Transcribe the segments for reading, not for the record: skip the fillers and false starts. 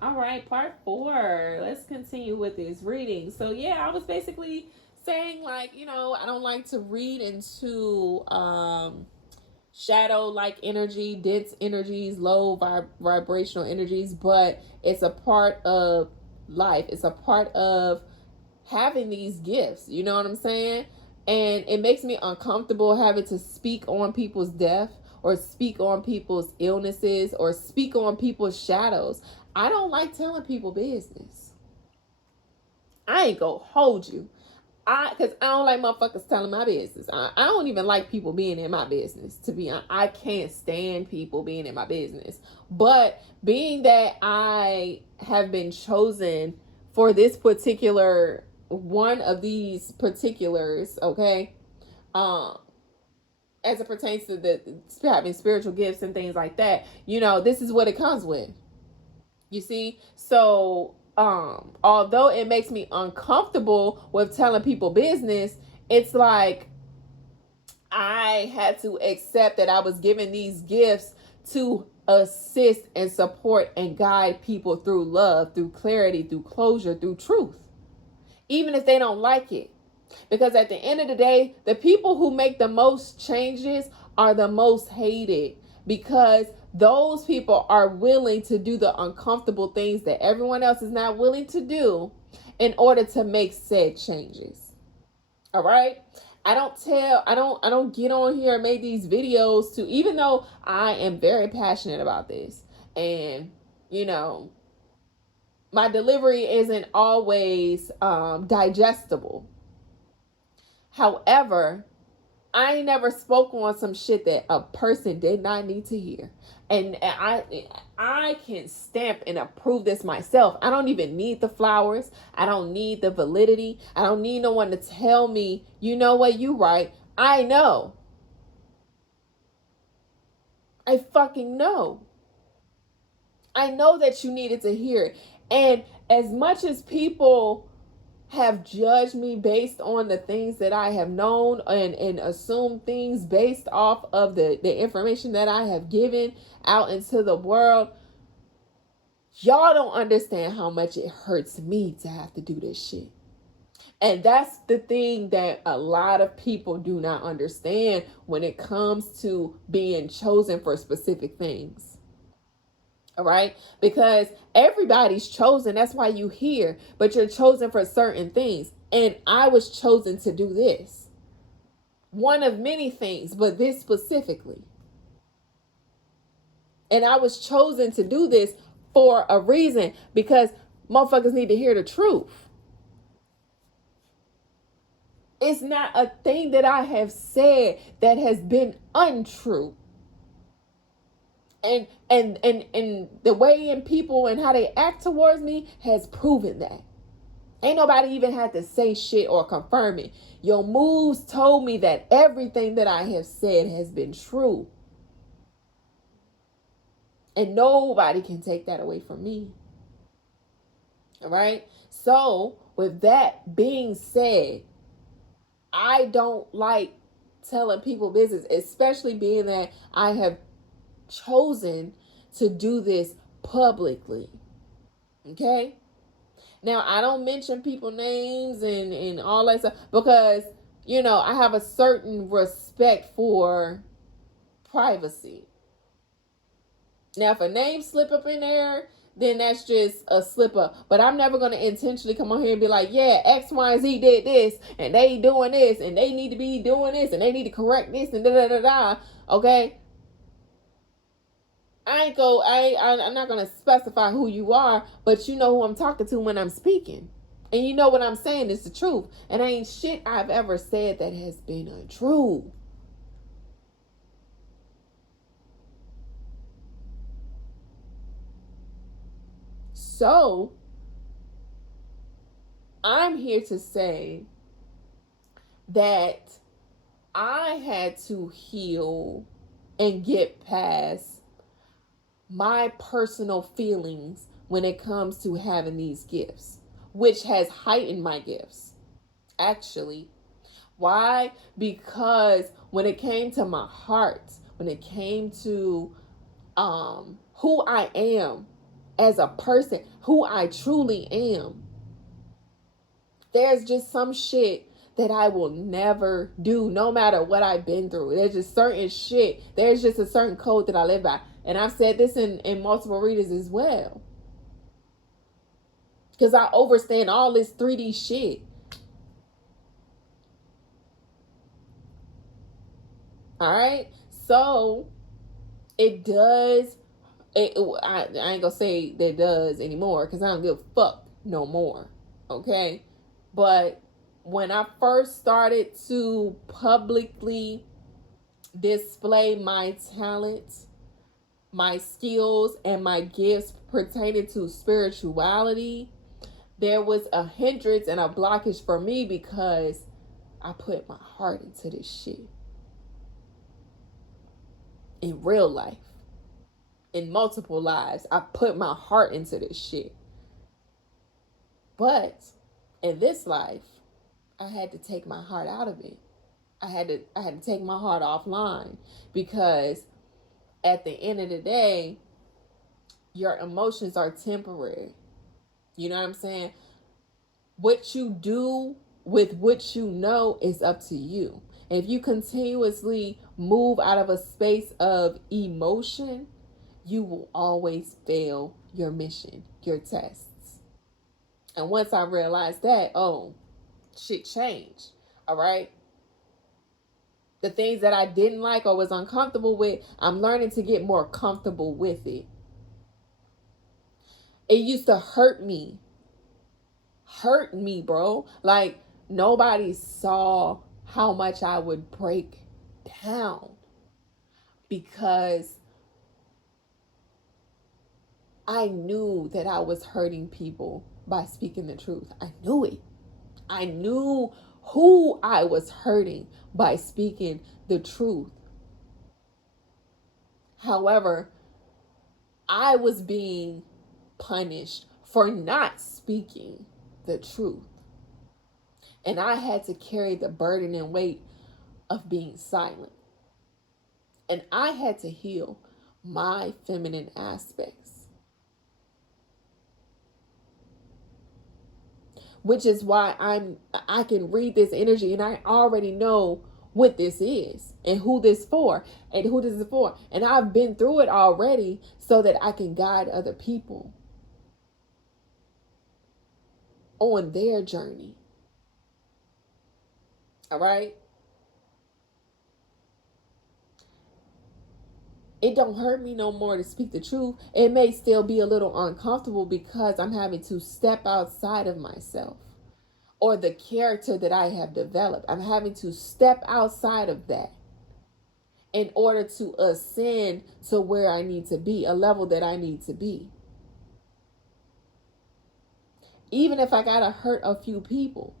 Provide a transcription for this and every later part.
All right, part 4. Let's continue with this reading. So yeah, I was basically saying, like, I don't like to read into shadow like energy, dense energies, low vibrational energies, but it's a part of life. It's a part of having these gifts. You know what I'm saying? And it makes me uncomfortable having to speak on people's death, or speak on people's illnesses, or speak on people's shadows. I don't like telling people business. I ain't gonna hold you. Because I don't like motherfuckers telling my business. I don't even like people being in my business, to be honest. I can't stand people being in my business. But being that I have been chosen for this particular one of these particulars, okay, um, as it pertains to the having spiritual gifts and things like that, this is what it comes with. You see? So, although it makes me uncomfortable with telling people business, it's like I had to accept that I was given these gifts to assist and support and guide people through love, through clarity, through closure, through truth, even if they don't like it. Because at the end of the day, the people who make the most changes are the most hated, because those people are willing to do the uncomfortable things that everyone else is not willing to do in order to make said changes. All right? I don't get on here and make these videos to, even though I am very passionate about this, and you know, my delivery isn't always digestible. However, I ain't never spoke on some shit that a person did not need to hear. And I can stamp and approve this myself. I don't even need the flowers. I don't need the validity. I don't need no one to tell me, you know what, you right. I know. I fucking know. I know that you needed to hear it. And as much as people have judged me based on the things that I have known, and assumed things based off of the information that I have given out into the world, y'all don't understand how much it hurts me to have to do this shit. And that's the thing that a lot of people do not understand when it comes to being chosen for specific things. All right, because everybody's chosen. That's why you here, but you're chosen for certain things. And I was chosen to do this, one of many things, but this specifically. And I was chosen to do this for a reason, because motherfuckers need to hear the truth. It's not a thing that I have said that has been untrue. And the way in people and how they act towards me has proven that. Ain't nobody even had to say shit or confirm it. Your moves told me that everything that I have said has been true. And nobody can take that away from me. All right? So, with that being said, I don't like telling people business, especially being that I have chosen to do this publicly. Okay? Now, I don't mention people names and all that stuff, because, I have a certain respect for privacy. Now, if a name slip up in there, then that's just a slip up. But I'm never going to intentionally come on here and be like, yeah, X, Y, and Z did this, and they doing this, and they need to be doing this, and they need to correct this, and da-da-da-da. Okay? I'm not going to specify who you are, but you know who I'm talking to when I'm speaking. And you know what I'm saying is the truth. And ain't shit I've ever said that has been untrue. So, I'm here to say that I had to heal and get past my personal feelings when it comes to having these gifts, which has heightened my gifts, actually. Why? Because when it came to my heart, when it came to who I am, as a person, who I truly am. There's just some shit that I will never do, no matter what I've been through. There's just certain shit. There's just a certain code that I live by. And I've said this in multiple readers as well. Because I overstand all this 3D shit. All right? So, it does. I ain't gonna say that it does anymore because I don't give a fuck no more. Okay? But when I first started to publicly display my talents, my skills, and my gifts pertaining to spirituality, there was a hindrance and a blockage for me because I put my heart into this shit. In real life, in multiple lives, I put my heart into this shit. But in this life, I had to take my heart out of it. I had to take my heart offline, because at the end of the day, your emotions are temporary. You know what I'm saying? What you do with what you know is up to you. And if you continuously move out of a space of emotion, you will always fail your mission, your tests. And once I realized that, oh, shit changed. All right? The things that I didn't like or was uncomfortable with, I'm learning to get more comfortable with it. It used to hurt me, bro. Like, nobody saw how much I would break down because I knew that I was hurting people by speaking the truth. I knew it. I knew who I was hurting by speaking the truth. However, I was being punished for not speaking the truth. And I had to carry the burden and weight of being silent. And I had to heal my feminine aspects. Which is why I can read this energy and I already know what this is and who this for and who this is for. And I've been through it already so that I can guide other people on their journey. All right? It don't hurt me no more to speak the truth. It may still be a little uncomfortable because I'm having to step outside of myself or the character that I have developed. I'm having to step outside of that in order to ascend to where I need to be, a level that I need to be. Even if I gotta hurt a few people.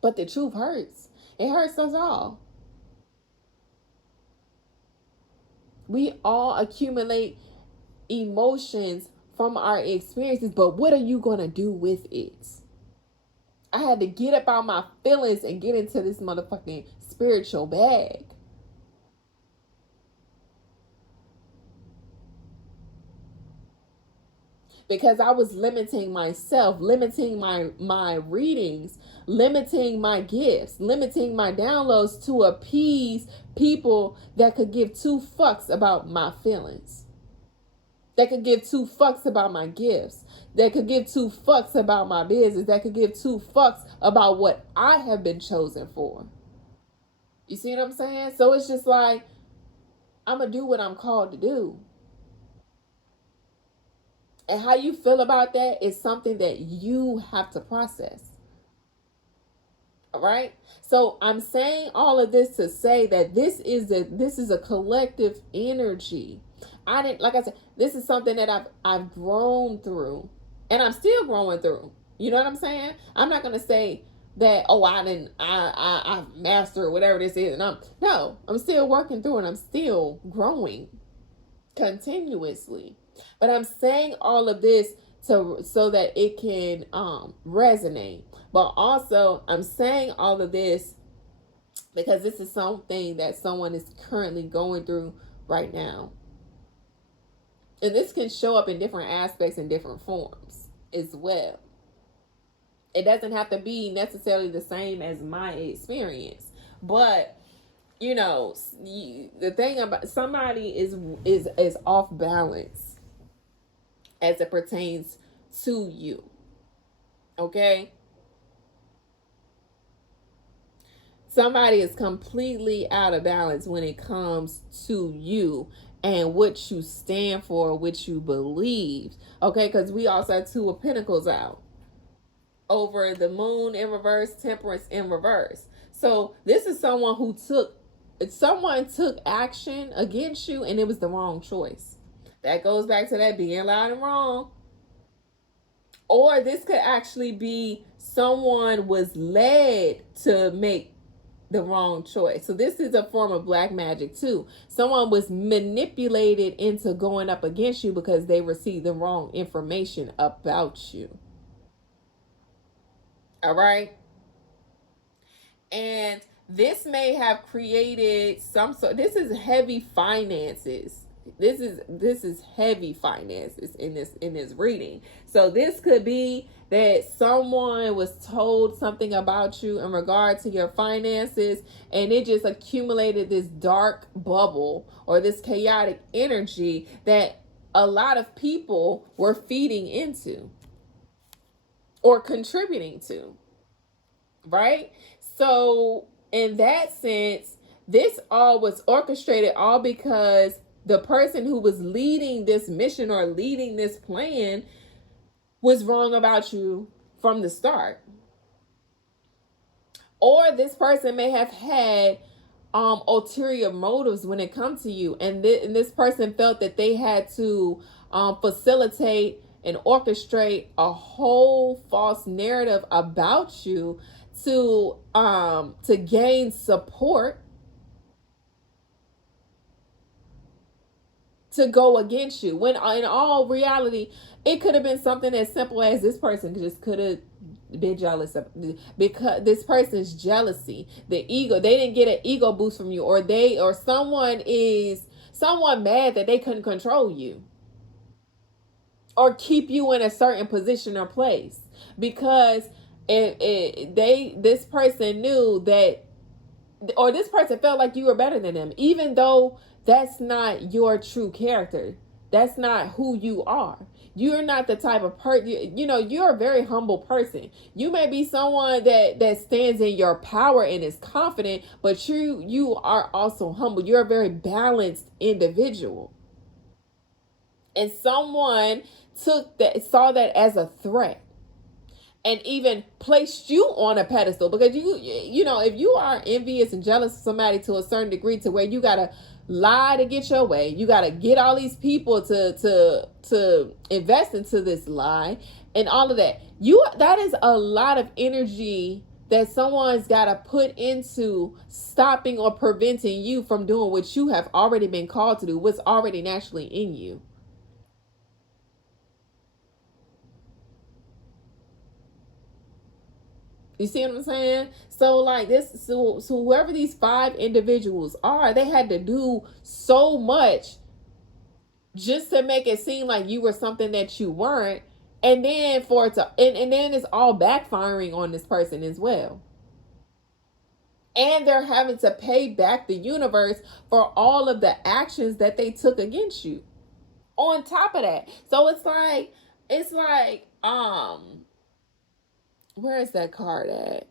But the truth hurts. It hurts us all. We all accumulate emotions from our experiences, but what are you gonna do with it? I had to get up out my feelings and get into this motherfucking spiritual bag. Because I was limiting myself, limiting my readings, limiting my gifts, limiting my downloads to appease people that could give two fucks about my feelings. That could give two fucks about my gifts. That could give two fucks about my business. That could give two fucks about what I have been chosen for. You see what I'm saying? So it's just like, I'm going to do what I'm called to do. And how you feel about that is something that you have to process. All right? So I'm saying all of this to say that this is a collective energy. Like I said, this is something that I've grown through and I'm still growing through. You know what I'm saying? I'm not going to say that, oh, I've mastered whatever this is. And I'm still working through and I'm still growing continuously. But I'm saying all of this so that it can resonate. But also, I'm saying all of this because this is something that someone is currently going through right now. And this can show up in different aspects and different forms as well. It doesn't have to be necessarily the same as my experience, but you know, the thing about somebody is off balance as it pertains to you. Okay? Somebody is completely out of balance when it comes to you and what you stand for, what you believe. Okay? Because we also have Two of Pentacles out. Over the Moon in reverse, Temperance in reverse. So this is someone who took action against you and it was the wrong choice. That goes back to that being loud and wrong. Or this could actually be someone was led to make the wrong choice. So this is a form of black magic too. Someone was manipulated into going up against you because they received the wrong information about you. All right? And this may have created some sort, this is heavy finances. This is heavy finances in this reading. So this could be that someone was told something about you in regard to your finances and it just accumulated this dark bubble or this chaotic energy that a lot of people were feeding into or contributing to. Right? So in that sense, this all was orchestrated all because the person who was leading this mission or leading this plan was wrong about you from the start. Or this person may have had ulterior motives when it comes to you, and this person felt that they had to facilitate and orchestrate a whole false narrative about you to gain support to go against you, when in all reality it could have been something as simple as this person just could have been jealous of, because this person's jealousy, the ego, they didn't get an ego boost from you, or someone mad that they couldn't control you or keep you in a certain position or place, because this person knew that, or this person felt like you were better than them, even though that's not your true character. That's not who you are. You're not the type of person, you're a very humble person. You may be someone that stands in your power and is confident, but you are also humble. You're a very balanced individual. And someone saw that as a threat and even placed you on a pedestal, because if you are envious and jealous of somebody to a certain degree, to where you gotta lie to get your way, you gotta get all these people to invest into this lie and all of that, that is a lot of energy that someone's gotta put into stopping or preventing you from doing what you have already been called to do, what's already naturally in you. You see what I'm saying? So like this, so whoever these 5 individuals are, they had to do so much just to make it seem like you were something that you weren't. And then and then it's all backfiring on this person as well. And they're having to pay back the universe for all of the actions that they took against you. On top of that. So it's like, where is that card at?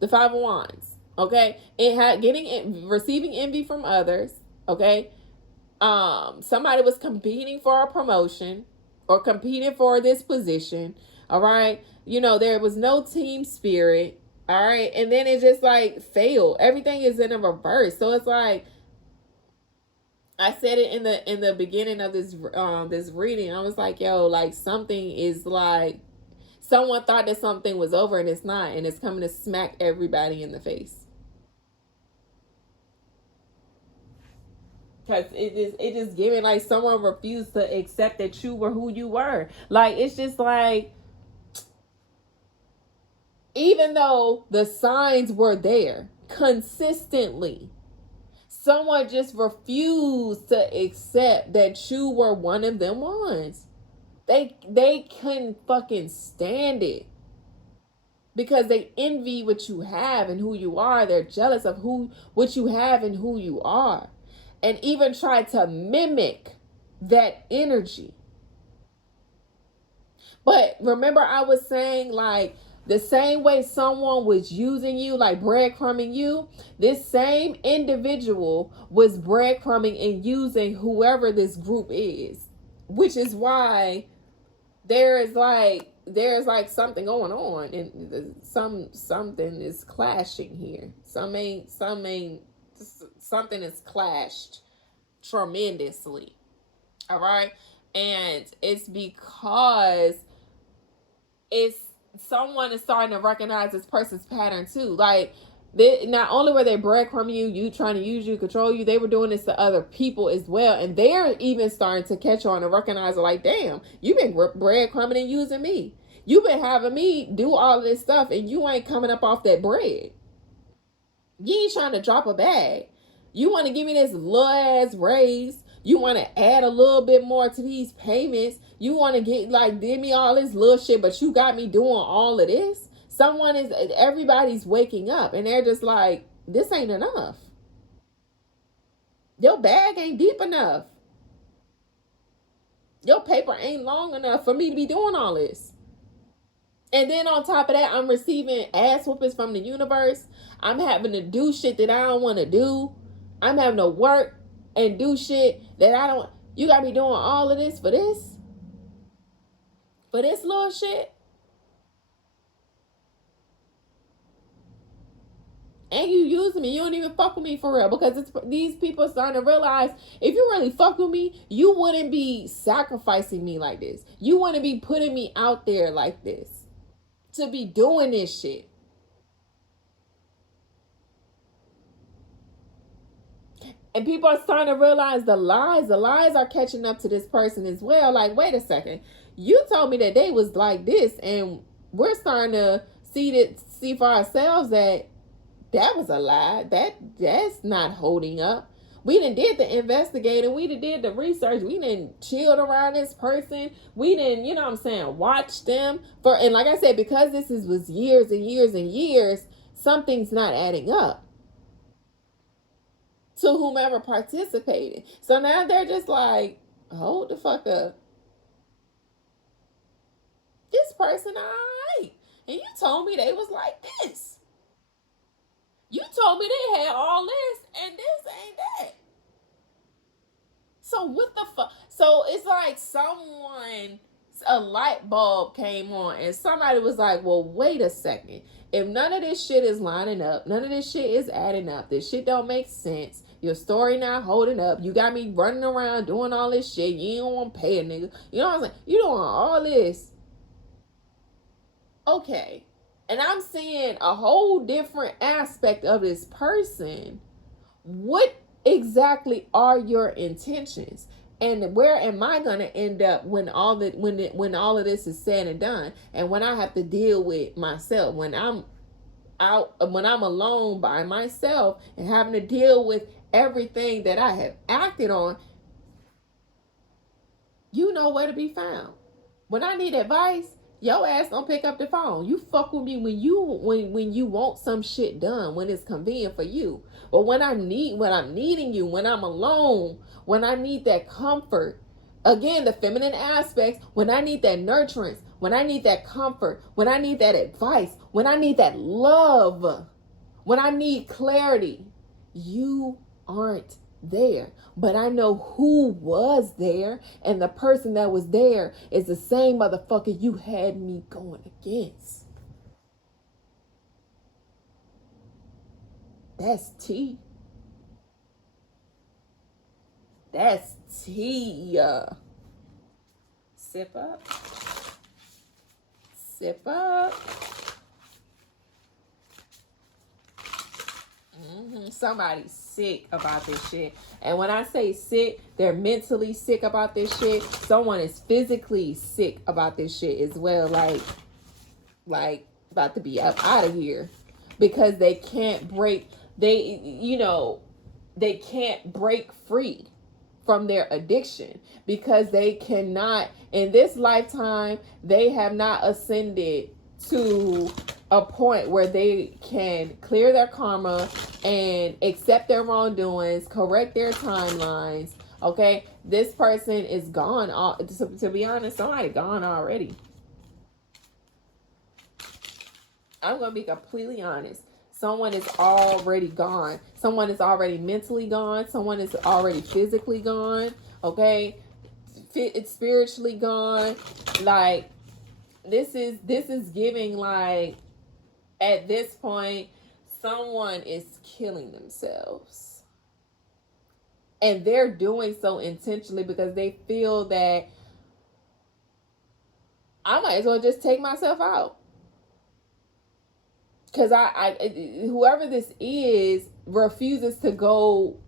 The 5 of Wands. Okay, it had receiving envy from others. Okay, somebody was competing for a promotion or competing for this position. All right, there was no team spirit. All right, and then it just like failed. Everything is in a reverse. So it's like, I said it in the beginning of this reading. I was like, yo, like something is like, someone thought that something was over and it's not, and it's coming to smack everybody in the face. Because it just giving like someone refused to accept that you were who you were. Like, it's just like, Even though the signs were there consistently, someone just refused to accept that you were one of them ones. They couldn't fucking stand it because they envy what you have and who you are. They're jealous of what you have and who you are, and even try to mimic that energy. But remember, I was saying, like, the same way someone was using you, like breadcrumbing you, this same individual was breadcrumbing and using whoever this group is, which is why there's like something going on, and something is clashing here. Something is clashed tremendously. All right, and it's because it's someone is starting to recognize this person's pattern too. Like, not only were they breadcrumbing you trying to use you, control you, they were doing this to other people as well. And they're even starting to catch on and recognize, like, damn, you've been breadcrumbing and using me. You've been having me do all of this stuff and you ain't coming up off that bread. You ain't trying to drop a bag. You want to give me this little ass raise. You want to add a little bit more to these payments. You want to give me all this little shit, but you got me doing all of this. Everybody's waking up and they're just like, this ain't enough. Your bag ain't deep enough. Your paper ain't long enough for me to be doing all this. And then on top of that, I'm receiving ass whoopings from the universe. I'm having to do shit that I don't want to do. I'm having to work and do shit that I don't. You got me doing all of this for this? For this little shit? And you using me. You don't even fuck with me for real. Because these people starting to realize, if you really fuck with me, you wouldn't be sacrificing me like this. You wouldn't be putting me out there like this to be doing this shit. And people are starting to realize the lies are catching up to this person as well. Like, wait a second, you told me that they was like this, and we're starting to see for ourselves that was a lie. That's not holding up. We done did the investigating. We done did the research. We done chilled around this person. We done, you know what I'm saying, watch them. And like I said, because was years and years and years, something's not adding up to whomever participated. So now they're just like, hold the fuck up. This person, alright. And you told me they was like this. You told me they had all this, and this ain't that. So what the fuck? So it's like a light bulb came on, and somebody was like, well, wait a second. If none of this shit is lining up, none of this shit is adding up, this shit don't make sense, your story not holding up, you got me running around doing all this shit, you don't want to pay a nigga, you know what I'm saying? You doing all this. Okay. And I'm seeing a whole different aspect of this person. What exactly are your intentions? And where am I going to end up when all of this is said and done? And when I have to deal with myself, when I'm alone by myself and having to deal with everything that I have acted on, you know where to be found. When I need advice, your ass don't pick up the phone. You fuck with me when you want some shit done, when it's convenient for you. But when I'm needing you, when I'm alone, when I need that comfort, again, the feminine aspects, when I need that nurturance, when I need that comfort, when I need that advice, when I need that love, when I need clarity, you aren't there. But I know who was there, and the person that was there is the same motherfucker you had me going against. That's tea. That's tea. Sip up. Sip up. Somebody's sick about this shit. And when I say sick, they're mentally sick about this shit. Someone is physically sick about this shit as well. Like about to be up out of here, because they can't break, they can't break free from their addiction, because they cannot, in this lifetime, they have not ascended to a point where they can clear their karma and accept their wrongdoings, correct their timelines. Okay, this person is gone. To be honest, somebody gone already. I'm going to be completely honest. Someone is already gone. Someone is already mentally gone. Someone is already physically gone. Okay, it's spiritually gone. Like, this is giving, like, at this point, someone is killing themselves, and they're doing so intentionally because they feel that I might as well just take myself out. Because whoever this is refuses to go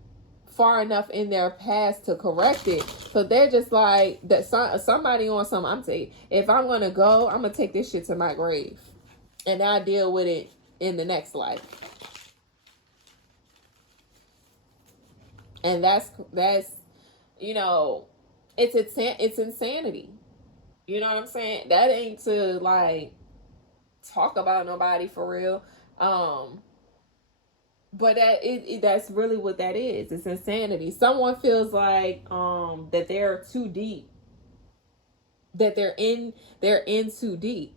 far enough in their past to correct it. So they're just like, that somebody on something. I'm saying, if I'm going to go, I'm going to take this shit to my grave. And I'll deal with it in the next life. And that's it's insanity. You know what I'm saying? That ain't to, like, talk about nobody for real. But that's really what that is. It's insanity. Someone feels like that they're too deep. That they're in too deep.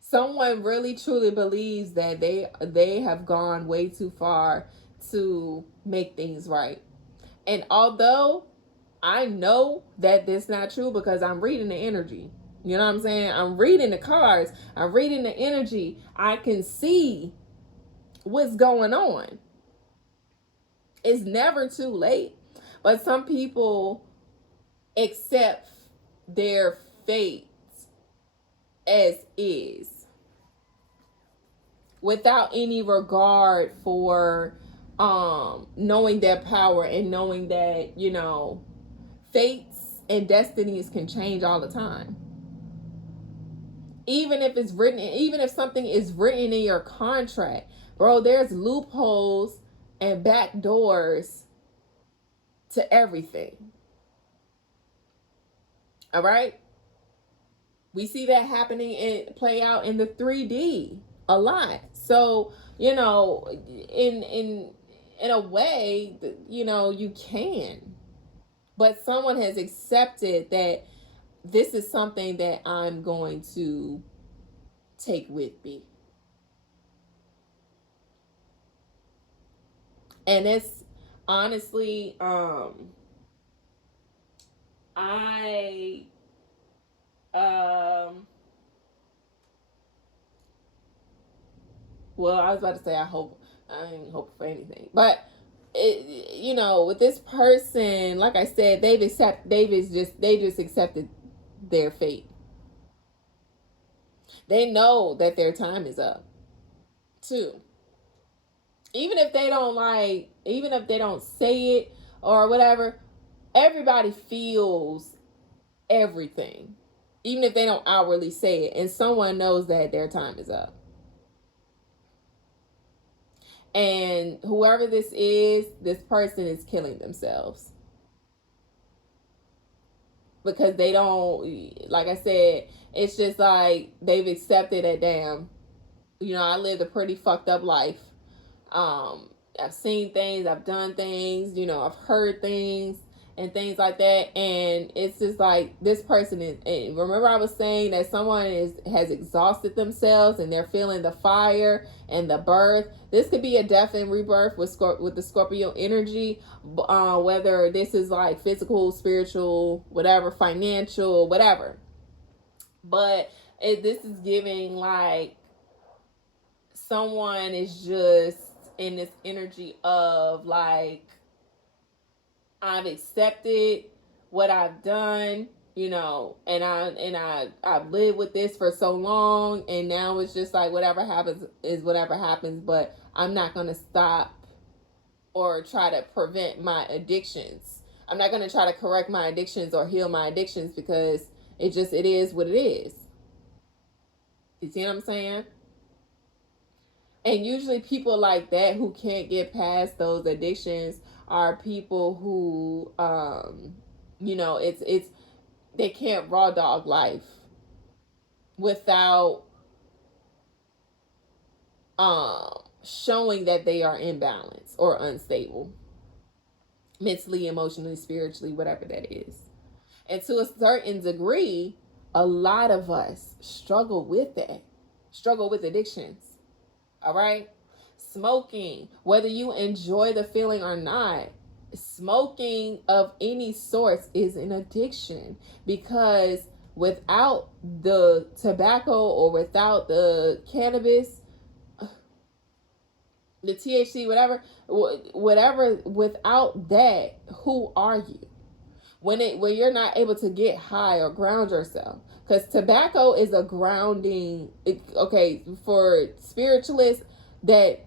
Someone really truly believes that they have gone way too far to make things right. And although I know that that's not true, because I'm reading the energy. You know what I'm saying? I'm reading the cards. I'm reading the energy. I can see what's going on. It's never too late. But some people accept their fate as is, without any regard for knowing their power, and knowing that, fates and destinies can change all the time. Even if something is written in your contract, bro, there's loopholes and back doors to everything. All right? We see that happening and play out in the 3D a lot. So, in a way, you can. But someone has accepted that this is something that I'm going to take with me. And it's honestly, well, I was about to say I ain't hoping for anything, but with this person, like I said, they just accepted their fate. They know that their time is up too. Even if they don't say it or whatever, everybody feels everything. Even if they don't outwardly say it, and someone knows that their time is up. And whoever this person is killing themselves. Because they don't, like I said, it's just like they've accepted that, damn, I lived a pretty fucked up life. I've seen things, I've done things, I've heard things and things like that. And it's just like, this person is, and remember I was saying that someone has exhausted themselves and they're feeling the fire and the birth. This could be a death and rebirth with the Scorpio energy, whether this is like physical, spiritual, whatever, financial, whatever. But this is giving like someone is just in this energy of like, I've accepted what I've done, and I've lived with this for so long, and now it's just like whatever happens is whatever happens, but I'm not going to stop or try to prevent my addictions. I'm not going to try to correct my addictions or heal my addictions, because it is what it is. You see what I'm saying? And usually people like that who can't get past those addictions are people who it's they can't raw dog life without showing that they are imbalanced or unstable mentally, emotionally, spiritually, whatever that is. And to a certain degree, a lot of us struggle with that, struggle with addictions. All right. Smoking, whether you enjoy the feeling or not, smoking of any source is an addiction, because without the tobacco or without the cannabis, the THC, whatever, without that, who are you? When you're not able to get high or ground yourself, because tobacco is a grounding. Okay, for spiritualists that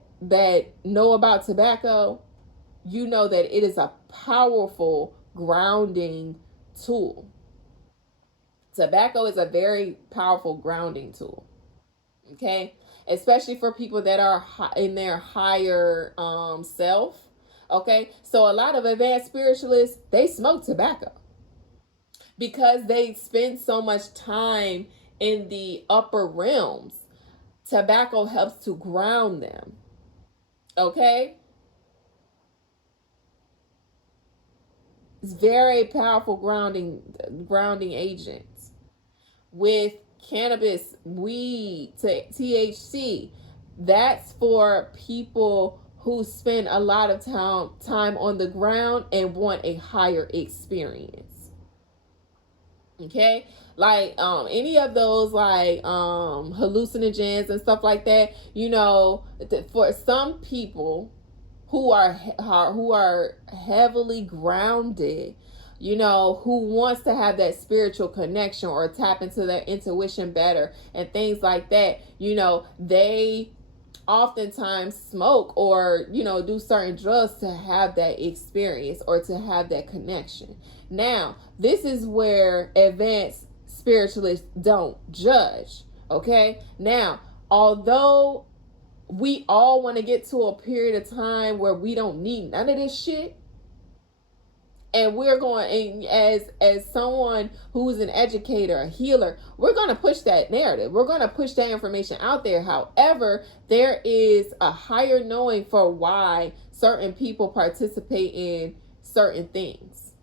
know about tobacco, you know that it is a powerful grounding tool. Tobacco is a very powerful grounding tool. Okay, especially for people that are in their higher self. Okay, so a lot of advanced spiritualists, they smoke tobacco because they spend so much time in the upper realms. Tobacco helps to ground them. Okay, it's very powerful grounding agents. With cannabis, weed, THC, that's for people who spend a lot of time on the ground and want a higher experience. Okay, like any of those like hallucinogens and stuff like that, for some people who are heavily grounded, who wants to have that spiritual connection or tap into their intuition better and things like that, they oftentimes smoke or, do certain drugs to have that experience or to have that connection. Now, this is where advanced spiritualists don't judge. Okay. Now, although we all want to get to a period of time where we don't need none of this shit, and we're going, and as someone who's an educator, a healer, we're going to push that narrative. We're going to push that information out there. However, there is a higher knowing for why certain people participate in certain things.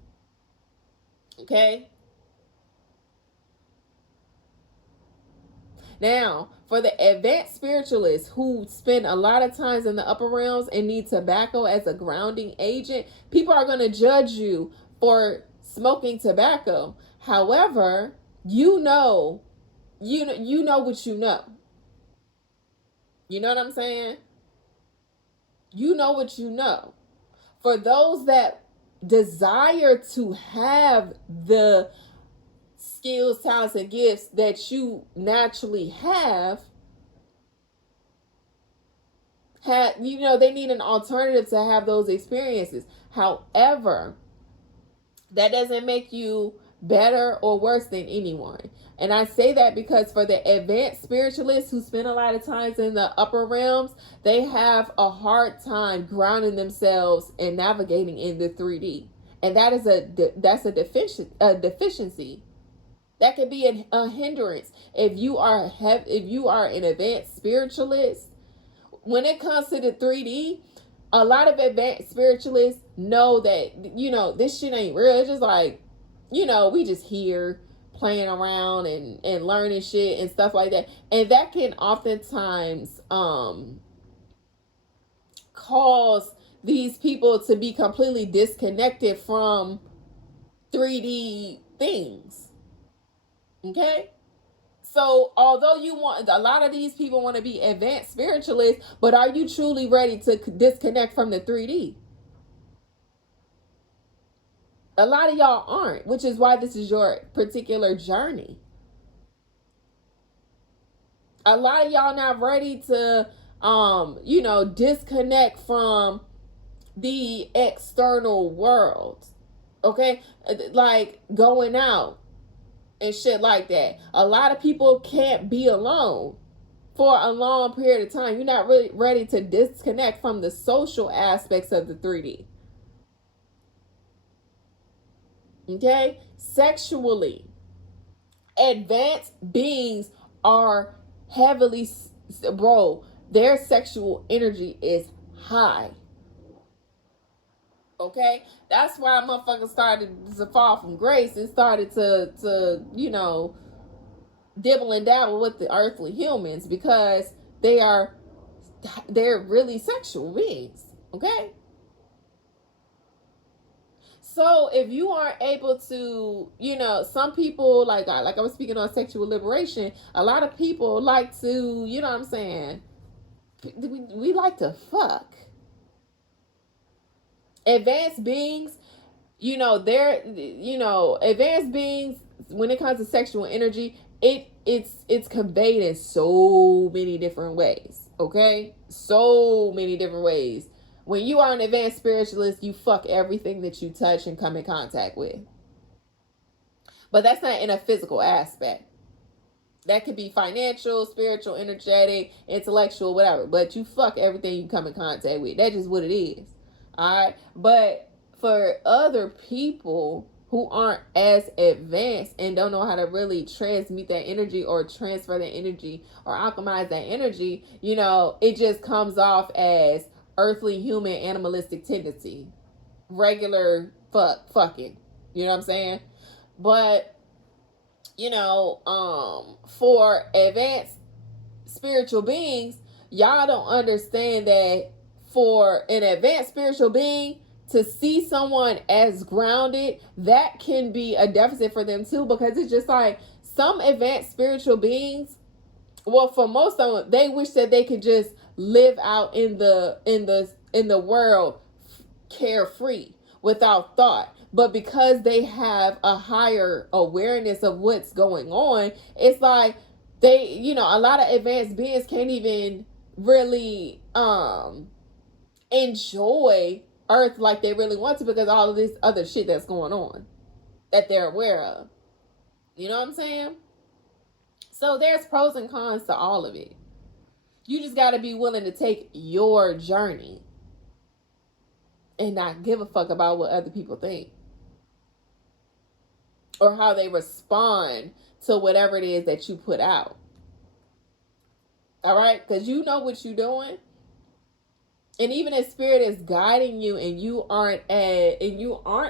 Okay? Now, for the advanced spiritualists who spend a lot of times in the upper realms and need tobacco as a grounding agent, people are going to judge you for smoking tobacco. However, you know what you know. You know what I'm saying? You know what you know. For those that desire to have the skills, talents, and gifts that you naturally have, they need an alternative to have those experiences. However, that doesn't make you better or worse than anyone. And I say that because for the advanced spiritualists who spend a lot of times in the upper realms, they have a hard time grounding themselves and navigating in the 3D. And that is a deficiency. That could be a hindrance. If you are an advanced spiritualist, when it comes to the 3D, a lot of advanced spiritualists know that, this shit ain't real. It's just like, we just here playing around and learning shit and stuff like that. And that can oftentimes cause these people to be completely disconnected from 3D things. Okay? So although a lot of these people want to be advanced spiritualists, but are you truly ready to disconnect from the 3D? A lot of y'all aren't, which is why this is your particular journey. A lot of y'all not ready to, disconnect from the external world. Okay? Like going out and shit like that. A lot of people can't be alone. for a long period of time. You're not really ready to disconnect from the social aspects of the 3D. Okay? Sexually, advanced beings are heavily, bro, their sexual energy is high. Okay? That's why motherfuckers started to fall from grace and started to dibble and dabble with the earthly humans, because they're really sexual beings. Okay? So if you aren't able to, some people, like I was speaking on sexual liberation, a lot of people like to, you know what I'm saying, we like to fuck. Advanced beings, they're, advanced beings, when it comes to sexual energy, it's conveyed in so many different ways. Okay? So many different ways. When you are an advanced spiritualist, you fuck everything that you touch and come in contact with. But that's not in a physical aspect. That could be financial, spiritual, energetic, intellectual, whatever. But you fuck everything you come in contact with. That's just what it is. Alright? But for other people who aren't as advanced and don't know how to really transmute that energy or transfer that energy or alchemize that energy, it just comes off as earthly, human, animalistic tendency. Regular fucking. You know what I'm saying? But, for advanced spiritual beings, y'all don't understand that for an advanced spiritual being to see someone as grounded, that can be a deficit for them too, because it's just like some advanced spiritual beings, well, for most of them, they wish that they could just live out in the world carefree without thought. But because they have a higher awareness of what's going on, it's like they, a lot of advanced beings can't even really enjoy Earth like they really want to, because all of this other shit that's going on that they're aware of. You know what I'm saying? So there's pros and cons to all of it. You just got to be willing to take your journey and not give a fuck about what other people think or how they respond to whatever it is that you put out. All right? Because you know what you're doing. And even if spirit is guiding you and you aren't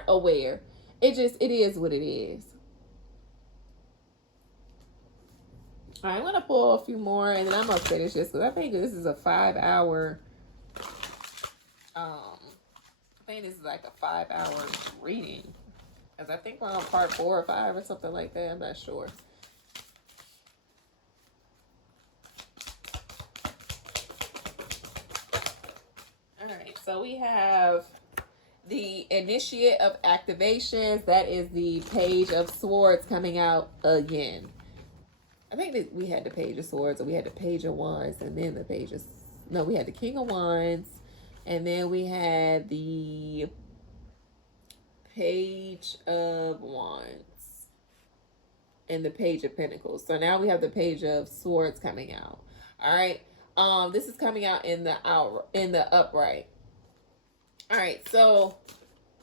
aware, it is what it is. All right, I'm going to pull a few more and then I'm going to finish this, because I think this is a 5-hour, I think this is like a 5-hour reading. Because I think we're on part 4 or 5 or something like that. I'm not sure. All right, so we have the Initiate of Activations. That is the Page of Swords coming out again. I think that we had the Page of Swords, or we had the Page of Wands, and then the Page of... No, we had the King of Wands, and then we had the Page of Wands, and the Page of Pentacles. So now we have the Page of Swords coming out. All right. This is coming out in the upright. All right. So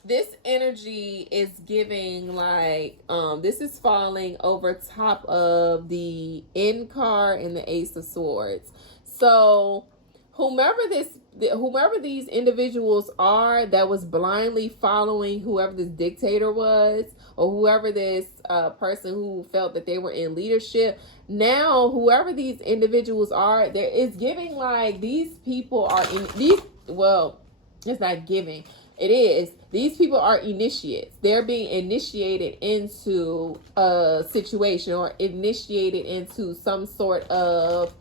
this energy is giving like, this is falling over top of the End card and the Ace of Swords. So whomever these individuals are that was blindly following whoever this dictator was, or whoever this person who felt that they were in leadership, now whoever these individuals are, there is giving like these people are in these, well, it's not giving, it is, these people are initiates. They're being initiated into a situation or initiated into some sort of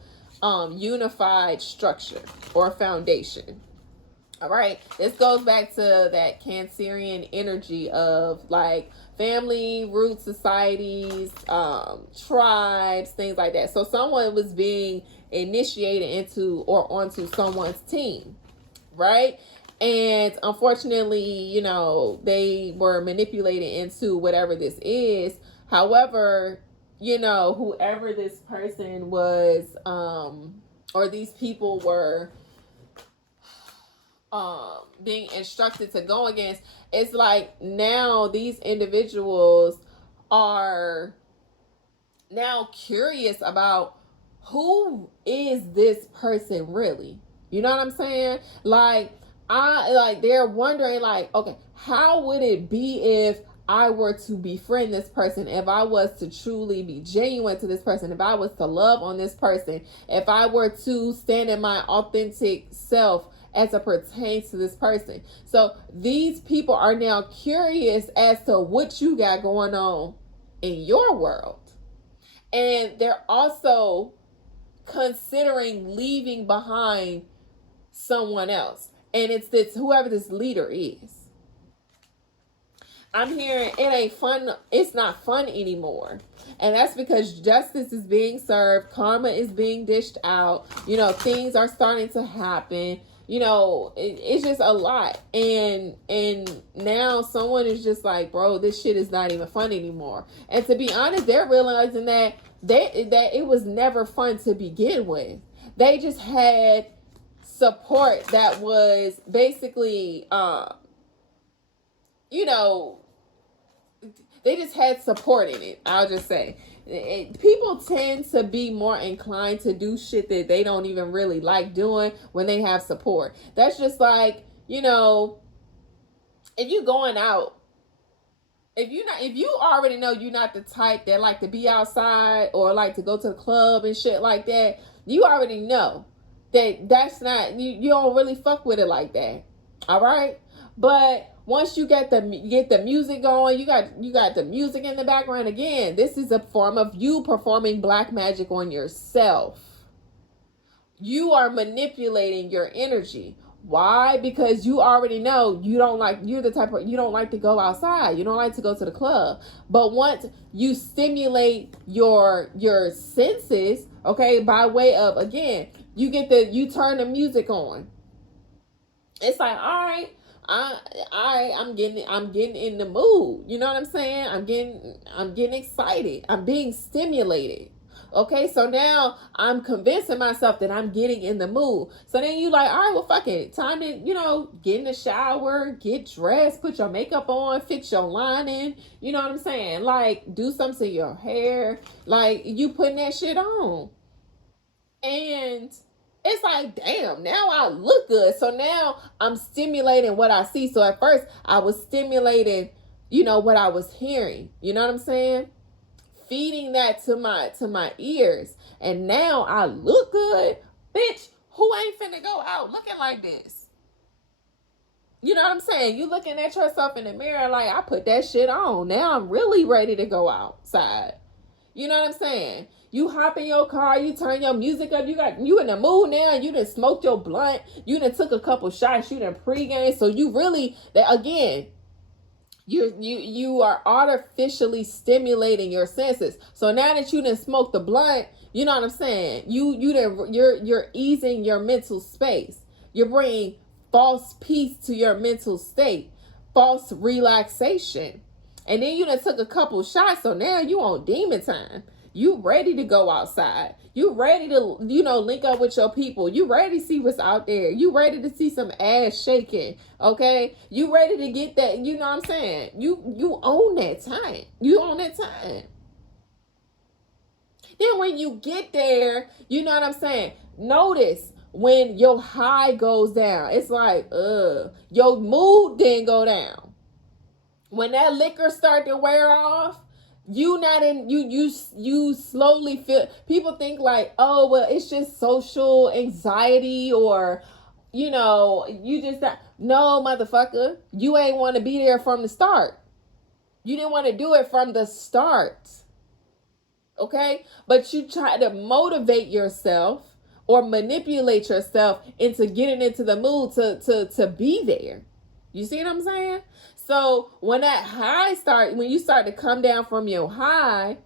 unified structure or foundation. All right, this goes back to that Cancerian energy of like family, root societies, tribes, things like that. So someone was being initiated into or onto someone's team, right? And unfortunately, they were manipulated into whatever this is. However, whoever this person was, or these people were being instructed to go against, it's like now these individuals are now curious about who is this person really. You know what I'm saying? They're wondering, like, okay, how would it be if I were to befriend this person, if I was to truly be genuine to this person, if I was to love on this person, if I were to stand in my authentic self as it pertains to this person. So these people are now curious as to what you got going on in your world. And they're also considering leaving behind someone else. And it's this, whoever this leader is. I'm hearing it ain't fun. It's not fun anymore. And that's because justice is being served. Karma is being dished out. Things are starting to happen. It's just a lot. And now someone is just like, bro, this shit is not even fun anymore. And to be honest, they're realizing that it was never fun to begin with. They just had support that was basically, they just had support in it. I'll just say. People tend to be more inclined to do shit that they don't even really like doing when they have support. That's just like, if you're going out, if you already know you're not the type that like to be outside or like to go to the club and shit like that, you already know that's not, you don't really fuck with it like that. All right? But once you get the music going, you got the music in the background. Again, this is a form of you performing black magic on yourself. You are manipulating your energy. Why? Because you already know you're the type of, you don't like to go outside. You don't like to go to the club. But once you stimulate your senses, okay, by way of, again, you turn the music on. It's like, all right, I'm getting in the mood. You know what I'm saying? I'm getting excited. I'm being stimulated. Okay, so now I'm convincing myself that I'm getting in the mood. So then you like, all right, well, fuck it. Time to, get in the shower, get dressed, put your makeup on, fix your lining. You know what I'm saying? Like, do something to your hair. Like, you putting that shit on. And it's like, damn, now I look good. So now I'm stimulating what I see. So at first I was stimulating, what I was hearing. You know what I'm saying? Feeding that to my ears. And now I look good. Bitch, who ain't finna go out looking like this? You know what I'm saying? You looking at yourself in the mirror like, I put that shit on. Now I'm really ready to go outside. You know what I'm saying? You hop in your car, you turn your music up, you in the mood now, you done smoked your blunt, you done took a couple shots, you done pregame, so you really, again, you are artificially stimulating your senses. So now that you done smoked the blunt, you know what I'm saying? You're easing your mental space. You're bringing false peace to your mental state, false relaxation. And then you done took a couple shots, so now you on demon time. You ready to go outside. You ready to, link up with your people. You ready to see what's out there. You ready to see some ass shaking, okay? You ready to get that, you know what I'm saying? You own that time. You own that time. Then when you get there, you know what I'm saying? Notice when your high goes down. It's like, your mood didn't go down. When that liquor start to wear off, you slowly feel, people think like, oh, well, it's just social anxiety or, you just not. No, motherfucker, you ain't want to be there from the start. You didn't want to do it from the start. Okay? But you try to motivate yourself or manipulate yourself into getting into the mood to be there. You see what I'm saying? So when that high when you start to come down from your high,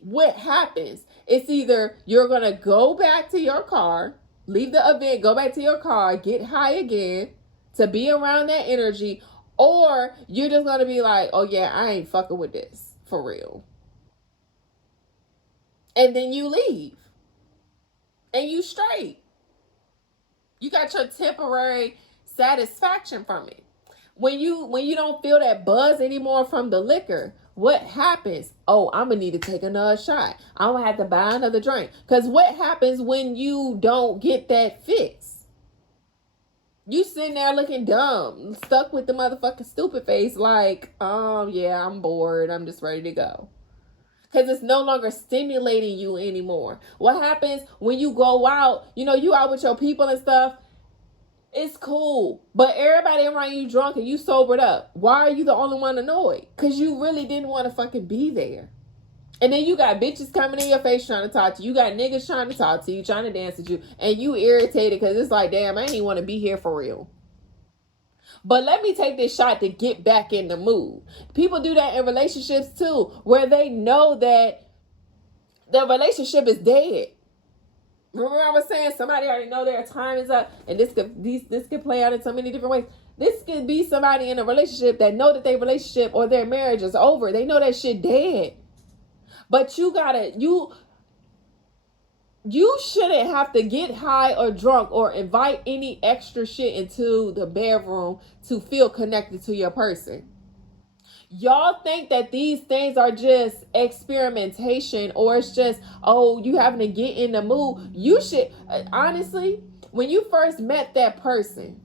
what happens? It's either you're going to go back to your car, leave the event, go back to your car, get high again to be around that energy, or you're just going to be like, oh yeah, I ain't fucking with this for real. and then you leave and you straight. You got your temporary satisfaction from it. When you don't feel that buzz anymore from the liquor, what happens? Oh, I'm gonna need to take another shot. I'm gonna have to buy another drink. Because what happens when you don't get that fix? You sitting there looking dumb, stuck with the motherfucking stupid face, like, yeah, I'm bored. I'm just ready to go. Because it's no longer stimulating you anymore. What happens when you go out, you out with your people and stuff, it's cool. But everybody around you drunk and you sobered up. Why are you the only one annoyed? Because you really didn't want to fucking be there. And then you got bitches coming in your face trying to talk to you. You got niggas trying to talk to you, trying to dance with you. And you irritated because it's like, damn, I ain't even want to be here for real. But let me take this shot to get back in the mood. People do that in relationships too, where they know that the relationship is dead. Remember I was saying somebody already know their time is up, and this could play out in so many different ways. This could be somebody in a relationship that know that their relationship or their marriage is over. They know that shit dead. But you shouldn't have to get high or drunk or invite any extra shit into the bedroom to feel connected to your person. Y'all think that these things are just experimentation, or it's just, oh, you having to get in the mood. You should, honestly, when you first met that person,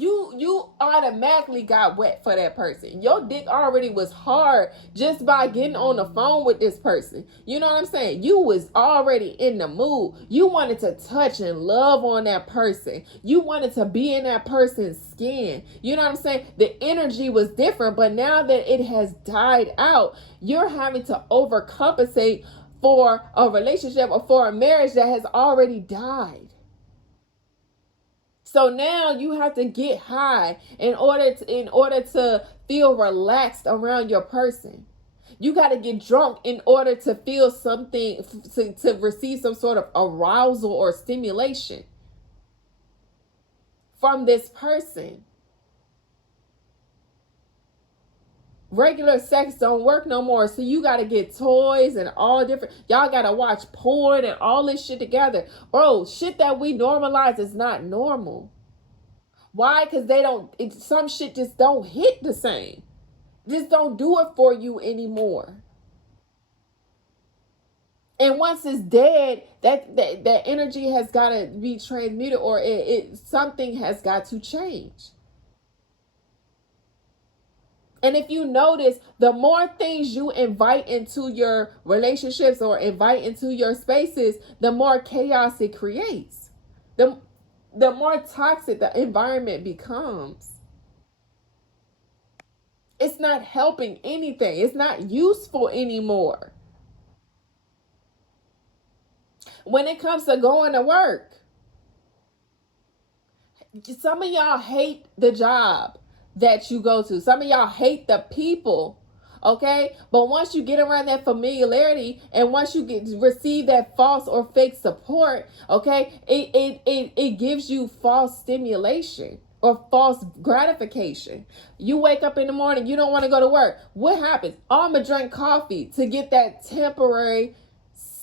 you automatically got wet for that person. Your dick already was hard just by getting on the phone with this person. You know what I'm saying? You was already in the mood. You wanted to touch and love on that person. You wanted to be in that person's skin. You know what I'm saying? The energy was different, but now that it has died out, you're having to overcompensate for a relationship or for a marriage that has already died. So now you have to get high in order to feel relaxed around your person. You got to get drunk in order to feel something, to receive some sort of arousal or stimulation from this person. Regular sex don't work no more, so you got to get toys and all different. Y'all got to watch porn and all this shit together. Bro, shit that we normalize is not normal. Why? Because some shit just don't hit the same. Just don't do it for you anymore. And once it's dead, that energy has got to be transmuted, or something has got to change. And if you notice, the more things you invite into your relationships or invite into your spaces, the more chaos it creates. The more toxic the environment becomes. It's not helping anything. It's not useful anymore. When it comes to going to work, some of y'all hate the job that you go to. Some of y'all hate the people, okay? But once you get around that familiarity, and once you receive that false or fake support, okay, it gives you false stimulation or false gratification. You wake up in the morning, you don't want to go to work. What happens? Oh, I'm gonna drink coffee to get that temporary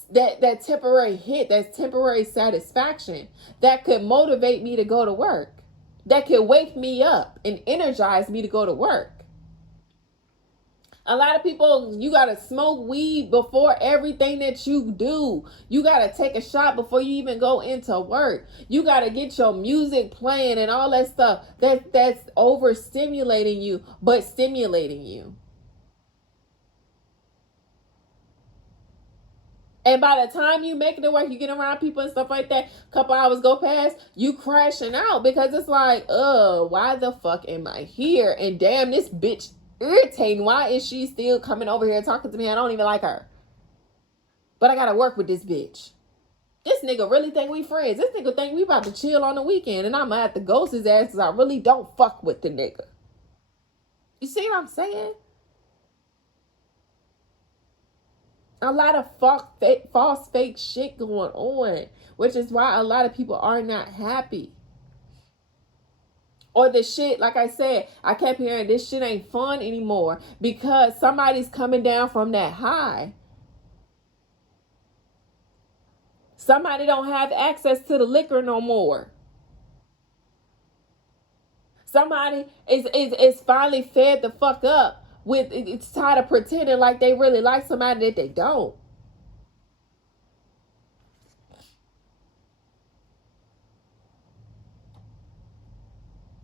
hit, that temporary satisfaction that could motivate me to go to work, that could wake me up and energize me to go to work. A lot of people, you got to smoke weed before everything that you do. You got to take a shot before you even go into work. You got to get your music playing and all that stuff. That's overstimulating you, but stimulating you. And by the time you make it to work, you get around people and stuff like that, a couple hours go past, you crashing out because it's like, why the fuck am I here? And damn, this bitch irritating. Why is she still coming over here talking to me? I don't even like her. But I gotta work with this bitch. This nigga really think we friends. This nigga think we about to chill on the weekend, and I'm gonna have to ghost his ass because I really don't fuck with the nigga. You see what I'm saying? A lot of false fake shit going on, which is why a lot of people are not happy. Or the shit, like I said, I kept hearing this shit ain't fun anymore because somebody's coming down from that high. Somebody don't have access to the liquor no more. Somebody is finally fed the fuck up with, it's tired of pretending like they really like somebody that they don't.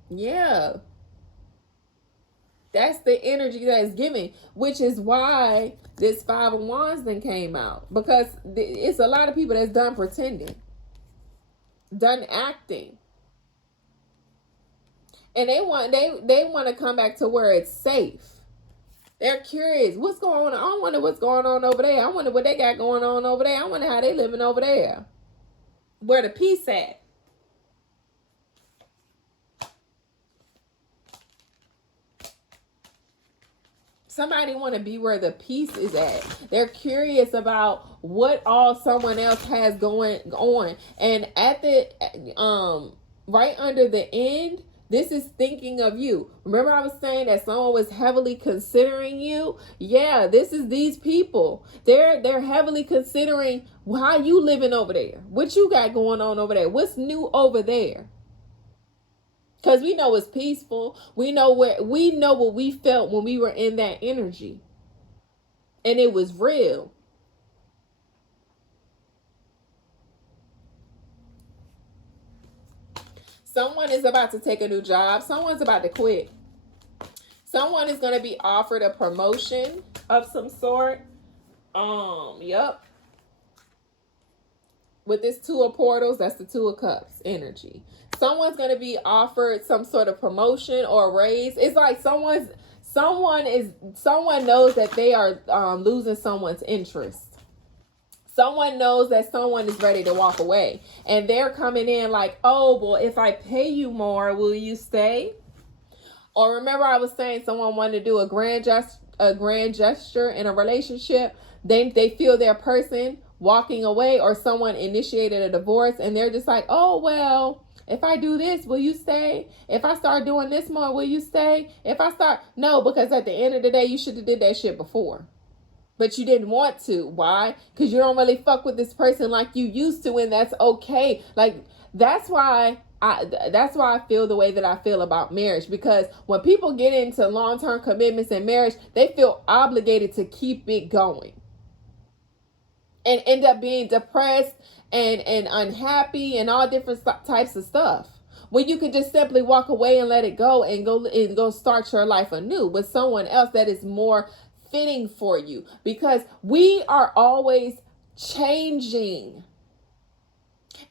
Yeah. That's the energy that is given, which is why this Five of Wands then came out. Because it's a lot of people that's done pretending, done acting. And they want to come back to where it's safe. They're curious. What's going on? I wonder what's going on over there. I wonder what they got going on over there. I wonder how they living over there. Where the peace at? Somebody want to be where the peace is at. They're curious about what all someone else has going on. And at the right under the end, this is thinking of you. Remember I was saying that someone was heavily considering you? Yeah, this is these people. They're heavily considering how you living over there. What you got going on over there? What's new over there? Because we know it's peaceful. We know what we felt when we were in that energy. And it was real. Someone is about to take a new job. Someone's about to quit. Someone is going to be offered a promotion of some sort. Yep. With this Two of Portals, that's the Two of Cups energy. Someone's going to be offered some sort of promotion or a raise. It's like someone knows that they are losing someone's interest. Someone knows that someone is ready to walk away. And they're coming in like, oh, well, if I pay you more, will you stay? Or remember I was saying someone wanted to do a grand gesture in a relationship. They feel their person walking away, or someone initiated a divorce and they're just like, oh, well, if I do this, will you stay? If I start doing this more, will you stay? No, because at the end of the day, you should have did that shit before. But you didn't want to. Why? Because you don't really fuck with this person like you used to, and that's okay. Like, that's why I feel the way that I feel about marriage. Because when people get into long-term commitments in marriage, they feel obligated to keep it going. And end up being depressed and unhappy and all different types of stuff. When you could just simply walk away and let it go and go start your life anew with someone else that is more fitting for you. Because we are always changing.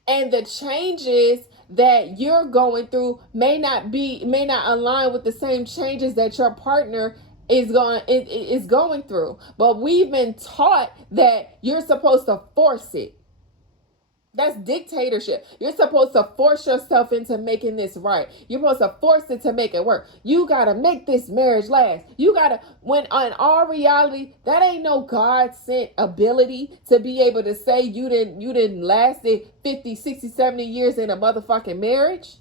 And the changes that you're going through may not align with the same changes that your partner is going through. But we've been taught that you're supposed to force it. That's dictatorship. You're supposed to force yourself into making this right. You're supposed to force it to make it work. You got to make this marriage last. You got to, when in all reality, that ain't no God sent ability to be able to say you didn't last it 50, 60, 70 years in a motherfucking marriage.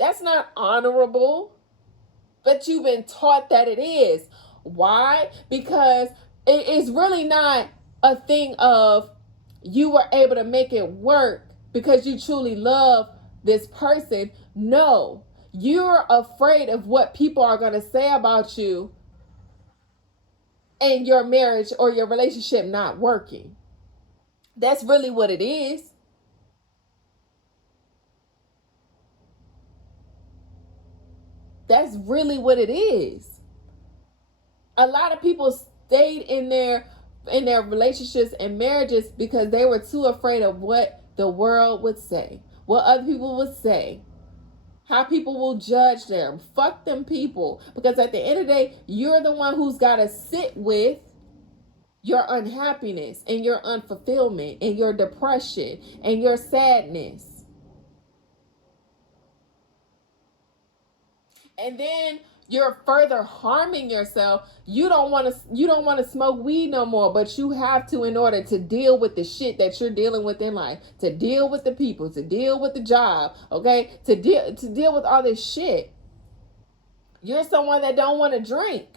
That's not honorable. But you've been taught that it is. Why? Because it is really not a thing of you were able to make it work because you truly love this person. No, you're afraid of what people are going to say about you and your marriage or your relationship not working. That's really what it is. That's really what it is. A lot of people stayed in their relationships and marriages because they were too afraid of what the world would say, what other people would say, how people will judge them. Fuck them people. Because at the end of the day, you're the one who's got to sit with your unhappiness and your unfulfillment and your depression and your sadness. And then you're further harming yourself. You don't want to smoke weed no more, but you have to in order to deal with the shit that you're dealing with in life, to deal with the people, to deal with the job, okay? To deal with all this shit. You're someone that don't want to drink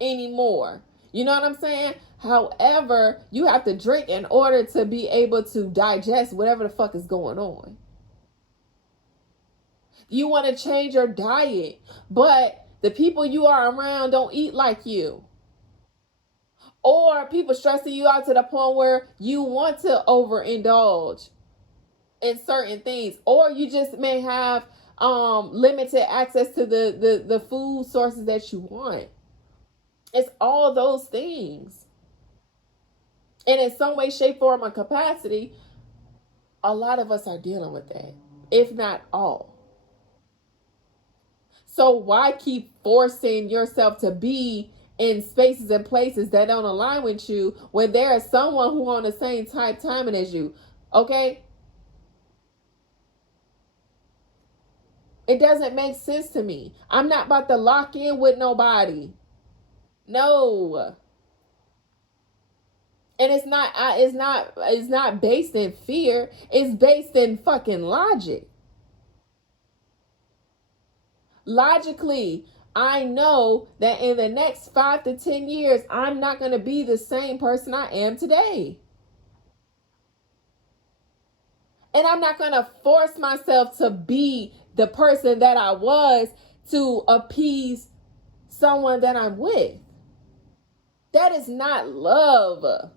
anymore. You know what I'm saying? However, you have to drink in order to be able to digest whatever the fuck is going on. You want to change your diet, but the people you are around don't eat like you. Or people stressing you out to the point where you want to overindulge in certain things. Or you just may have limited access to the food sources that you want. It's all those things. And in some way, shape, form, or capacity, a lot of us are dealing with that, if not all. So why keep forcing yourself to be in spaces and places that don't align with you when there is someone who on the same type timing as you? Okay? It doesn't make sense to me. I'm not about to lock in with nobody. No. And it's not based in fear. It's based in fucking logic. Logically, I know that in the next 5 to 10 years, I'm not going to be the same person I am today. And I'm not going to force myself to be the person that I was to appease someone that I'm with. That is not love.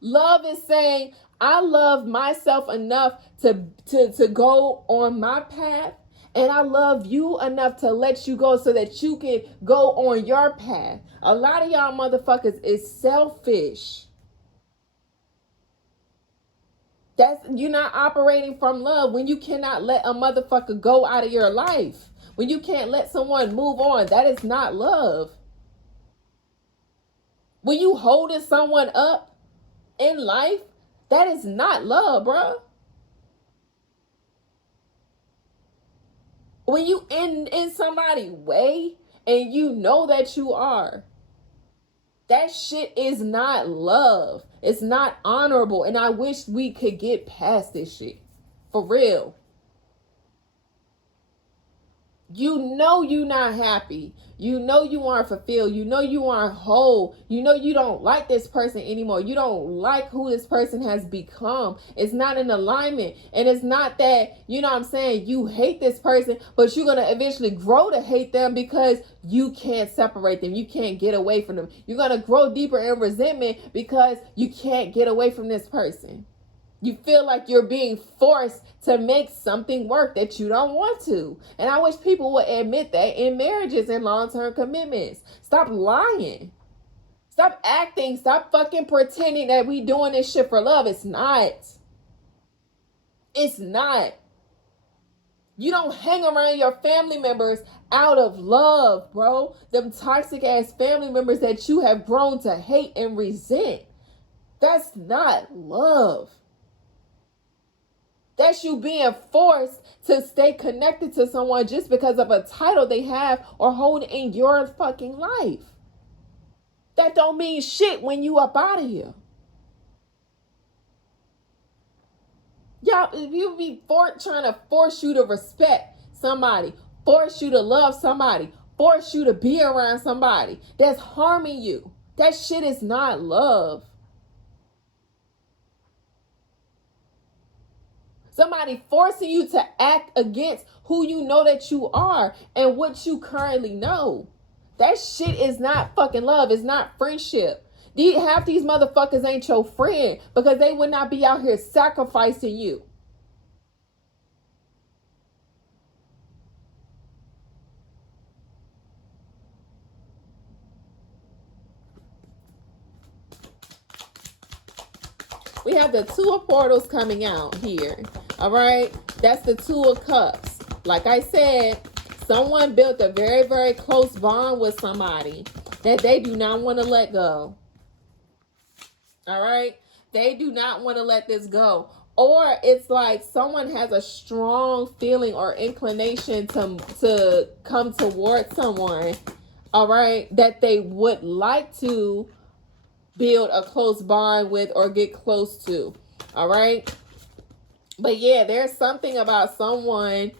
Love is saying, I love myself enough to go on my path. And I love you enough to let you go so that you can go on your path. A lot of y'all motherfuckers is selfish. You're not operating from love when you cannot let a motherfucker go out of your life. When you can't let someone move on, that is not love. When you holding someone up in life, that is not love, bro. When you in somebody's way and you know that you are, that shit is not love. It's not honorable. And I wish we could get past this shit. For real. You know you're not happy. You know you aren't fulfilled. You know you aren't whole. You know you don't like this person anymore. You don't like who this person has become. It's not in alignment. And it's not that, you know what I'm saying, you hate this person, but you're going to eventually grow to hate them because you can't separate them. You can't get away from them. You're going to grow deeper in resentment because you can't get away from this person. You feel like you're being forced to make something work that you don't want to. And I wish people would admit that in marriages and long-term commitments. Stop lying. Stop acting. Stop fucking pretending that we doing this shit for love. It's not. It's not. You don't hang around your family members out of love, bro. Them toxic ass family members that you have grown to hate and resent. That's not love. That's you being forced to stay connected to someone just because of a title they have or hold in your fucking life. That don't mean shit when you up out of here. Y'all, you be trying to force you to respect somebody, force you to love somebody, force you to be around somebody that's harming you. That shit is not love. Somebody forcing you to act against who you know that you are and what you currently know. That shit is not fucking love. It's not friendship. Half these motherfuckers ain't your friend because they would not be out here sacrificing you. We have the Two of Portals coming out here. All right. That's the Two of Cups. Like I said, someone built a very, very close bond with somebody that they do not want to let go. All right. They do not want to let this go. Or it's like someone has a strong feeling or inclination to come towards someone, all right, that they would like to build a close bond with or get close to. All right. But yeah, there's something about someone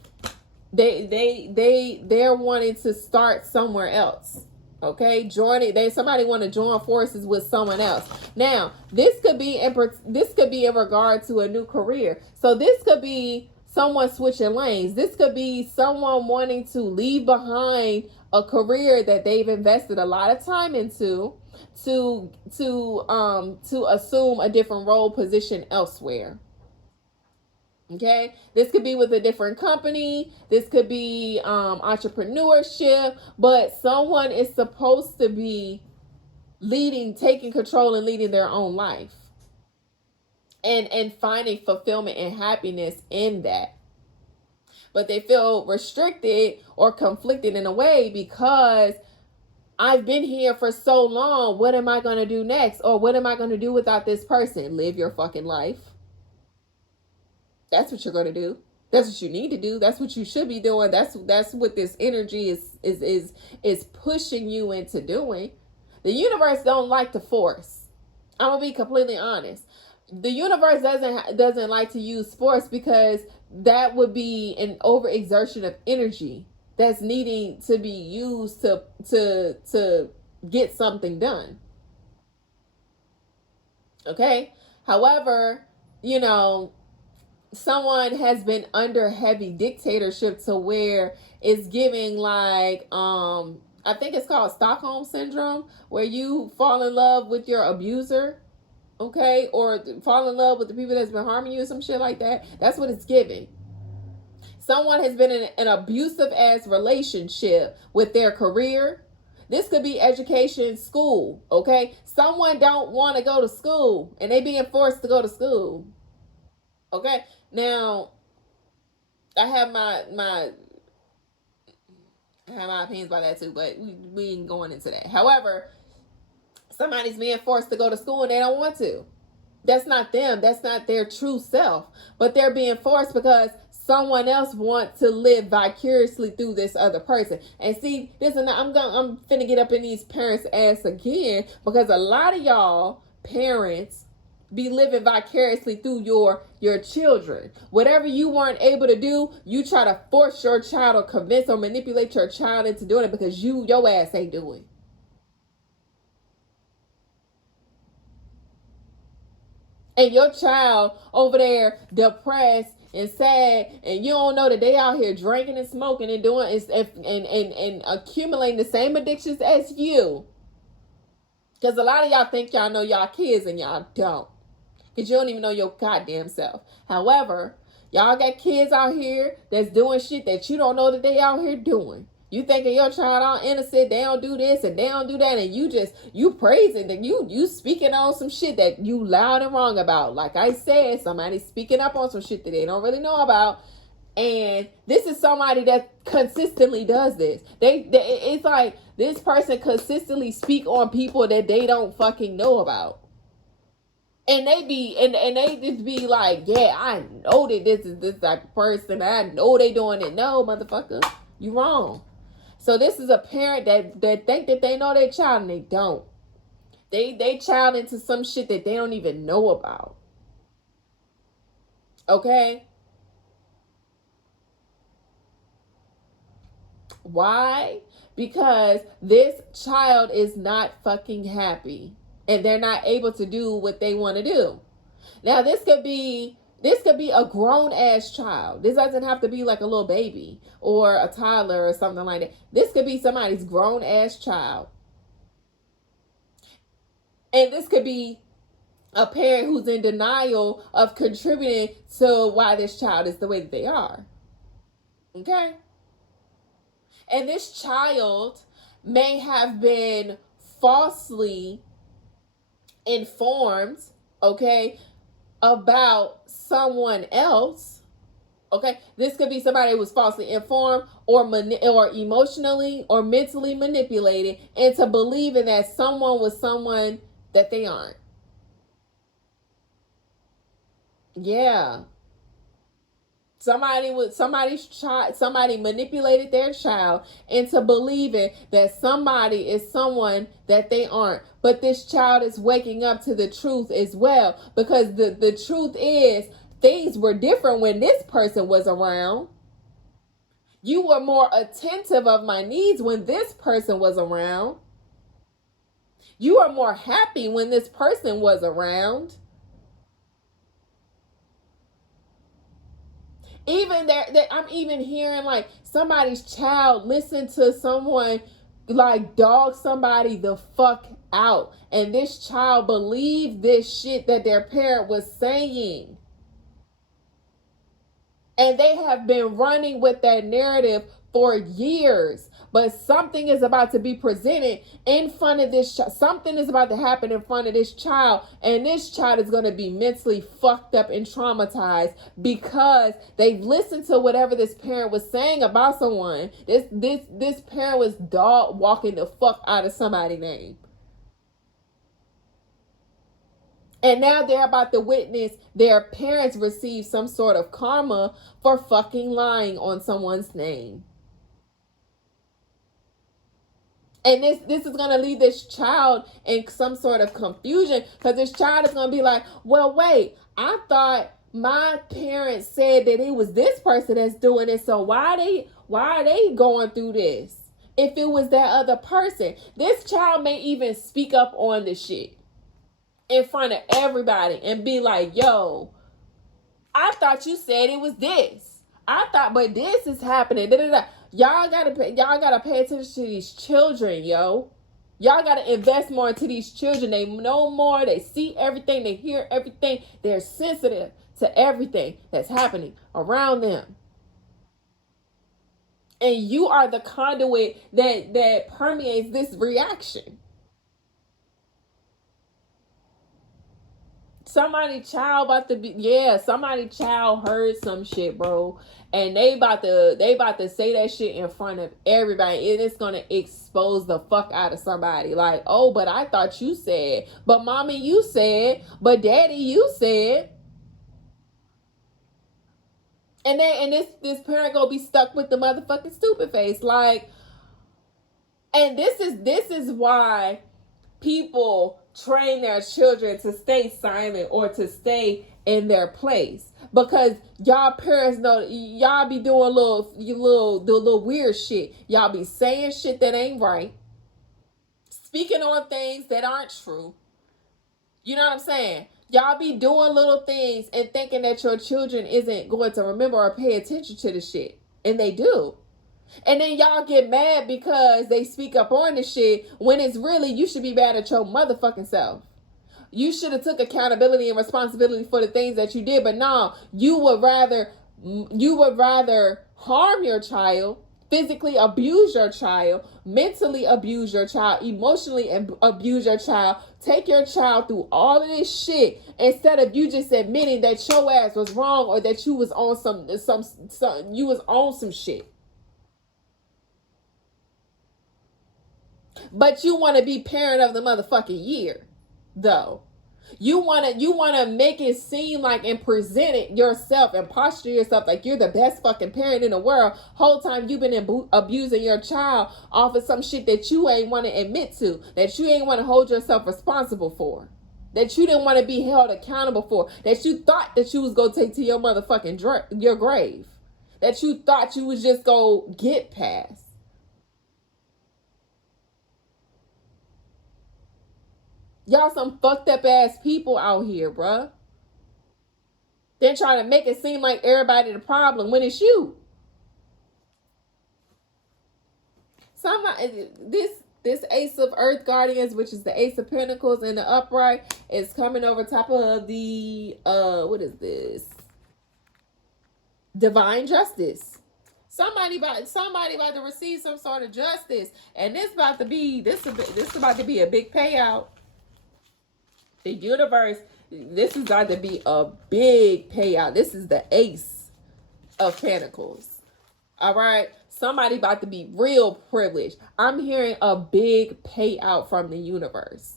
they're wanting to start somewhere else. Okay, somebody want to join forces with someone else. Now, this could be in regard to a new career. So this could be someone switching lanes. This could be someone wanting to leave behind a career that they've invested a lot of time into to assume a different role position elsewhere. Okay, this could be with a different company. This could be entrepreneurship, but someone is supposed to be taking control and leading their own life, and finding fulfillment and happiness in that. But they feel restricted or conflicted in a way because I've been here for so long. What am I going to do next? Or what am I going to do without this person? Live your fucking life. That's what you're going to do. That's what you need to do. That's what you should be doing. That's what this energy is pushing you into doing. The universe don't like to force. I'm gonna be completely honest. The universe doesn't like to use force because that would be an overexertion of energy that's needing to be used to get something done. Okay? However, someone has been under heavy dictatorship to where it's giving like I think it's called Stockholm syndrome, where you fall in love with your abuser, okay, or fall in love with the people that's been harming you or some shit like that. That's what it's giving. Someone has been in an abusive ass relationship with their career. This could be education, school, okay? Someone don't want to go to school and they being forced to go to school. Okay? Now, I have my opinions about that too, but we ain't going into that. However, somebody's being forced to go to school and they don't want to. That's not them. That's not their true self. But they're being forced because someone else wants to live vicariously through this other person. And see, I'm finna get up in these parents' ass again, because a lot of y'all parents be living vicariously through your children. Whatever you weren't able to do, you try to force your child or convince or manipulate your child into doing it because your ass ain't doing. And your child over there depressed and sad, and you don't know that they out here drinking and smoking and doing and accumulating the same addictions as you. Because a lot of y'all think y'all know y'all kids and y'all don't. Because you don't even know your goddamn self. However, y'all got kids out here that's doing shit that you don't know that they out here doing. You thinking your child all innocent, they don't do this and they don't do that, and you praising that you speaking on some shit that you loud and wrong about. Like I said, somebody's speaking up on some shit that they don't really know about. And this is somebody that consistently does this. It's like this person consistently speak on people that they don't fucking know about. And they just be like, yeah, I know that this is this type of person. I know they doing it. No, motherfucker, you wrong. So this is a parent that think that they know their child and they don't. They child into some shit that they don't even know about. Okay? Why? Because this child is not fucking happy. And they're not able to do what they want to do. Now, this could be a grown ass child. This doesn't have to be like a little baby or a toddler or something like that. This could be somebody's grown ass child. And this could be a parent who's in denial of contributing to why this child is the way that they are. Okay? And this child may have been falsely informed, okay, about someone else. Okay, this could be somebody who was falsely informed or emotionally or mentally manipulated into believing that someone was someone that they aren't. Yeah. Somebody manipulated their child into believing that somebody is someone that they aren't. But this child is waking up to the truth as well, because the truth is things were different when this person was around. You were more attentive of my needs when this person was around. You are more happy when this person was around. Even there, I'm even hearing like somebody's child listen to someone like dog somebody the fuck out, and this child believed this shit that their parent was saying, and they have been running with that narrative for years. But something is about to be presented in front of this child. Something is about to happen in front of this child. And this child is going to be mentally fucked up and traumatized because they've listened to whatever this parent was saying about someone. This parent was dog walking the fuck out of somebody's name. And now they're about to witness their parents receive some sort of karma for fucking lying on someone's name. And this is going to leave this child in some sort of confusion, because this child is going to be like, well, wait, I thought my parents said that it was this person that's doing it. So why are they going through this? If it was that other person, this child may even speak up on the shit in front of everybody and be like, yo, I thought you said it was this. I thought, but this is happening. Da, da, da. Y'all gotta pay attention to these children, yo. Y'all gotta invest more into these children. They know more. They see everything. They hear everything. They're sensitive to everything that's happening around them. And you are the conduit that permeates this reaction. Somebody child heard some shit, bro, and they about to say that shit in front of everybody, and it's gonna expose the fuck out of somebody. Like, oh, but I thought you said, but mommy you said, but daddy you said, and this parent gonna be stuck with the motherfucking stupid face, like, and this is why people train their children to stay silent or to stay in their place, because y'all parents know y'all be doing little weird shit. Y'all be saying shit that ain't right, speaking on things that aren't true. You know what I'm saying? Y'all be doing little things and thinking that your children isn't going to remember or pay attention to the shit, and they do. And then y'all get mad because they speak up on the shit, when it's really, you should be mad at your motherfucking self. You should have took accountability and responsibility for the things that you did. But no, you would rather harm your child, physically abuse your child, mentally abuse your child, emotionally abuse your child, take your child through all of this shit, instead of you just admitting that your ass was wrong, or that you was on some shit. But you want to be parent of the motherfucking year, though. You want to make it seem like and present it yourself and posture yourself like you're the best fucking parent in the world. Whole time you've been abusing your child off of some shit that you ain't want to admit to, that you ain't want to hold yourself responsible for, that you didn't want to be held accountable for, that you thought that you was going to take to your motherfucking your grave, that you thought you was just going to get past. Y'all some fucked up ass people out here, bruh. They're trying to make it seem like everybody the problem when it's you. This Ace of Earth Guardians, which is the Ace of Pentacles in the upright, is coming over top of the what is this? Divine Justice. Somebody about to receive some sort of justice, and this about to be a big payout. The universe, this is about to be a big payout. This is the Ace of Pentacles. All right. Somebody about to be real privileged. I'm hearing a big payout from the universe.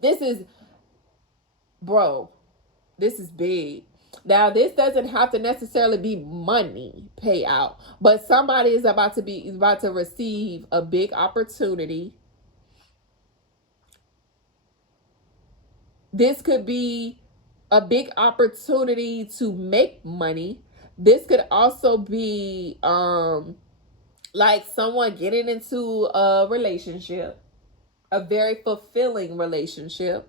This is big. Now, this doesn't have to necessarily be money payout, but somebody is about to receive a big opportunity. This could be a big opportunity to make money. This could also be like someone getting into a relationship. a very fulfilling relationship.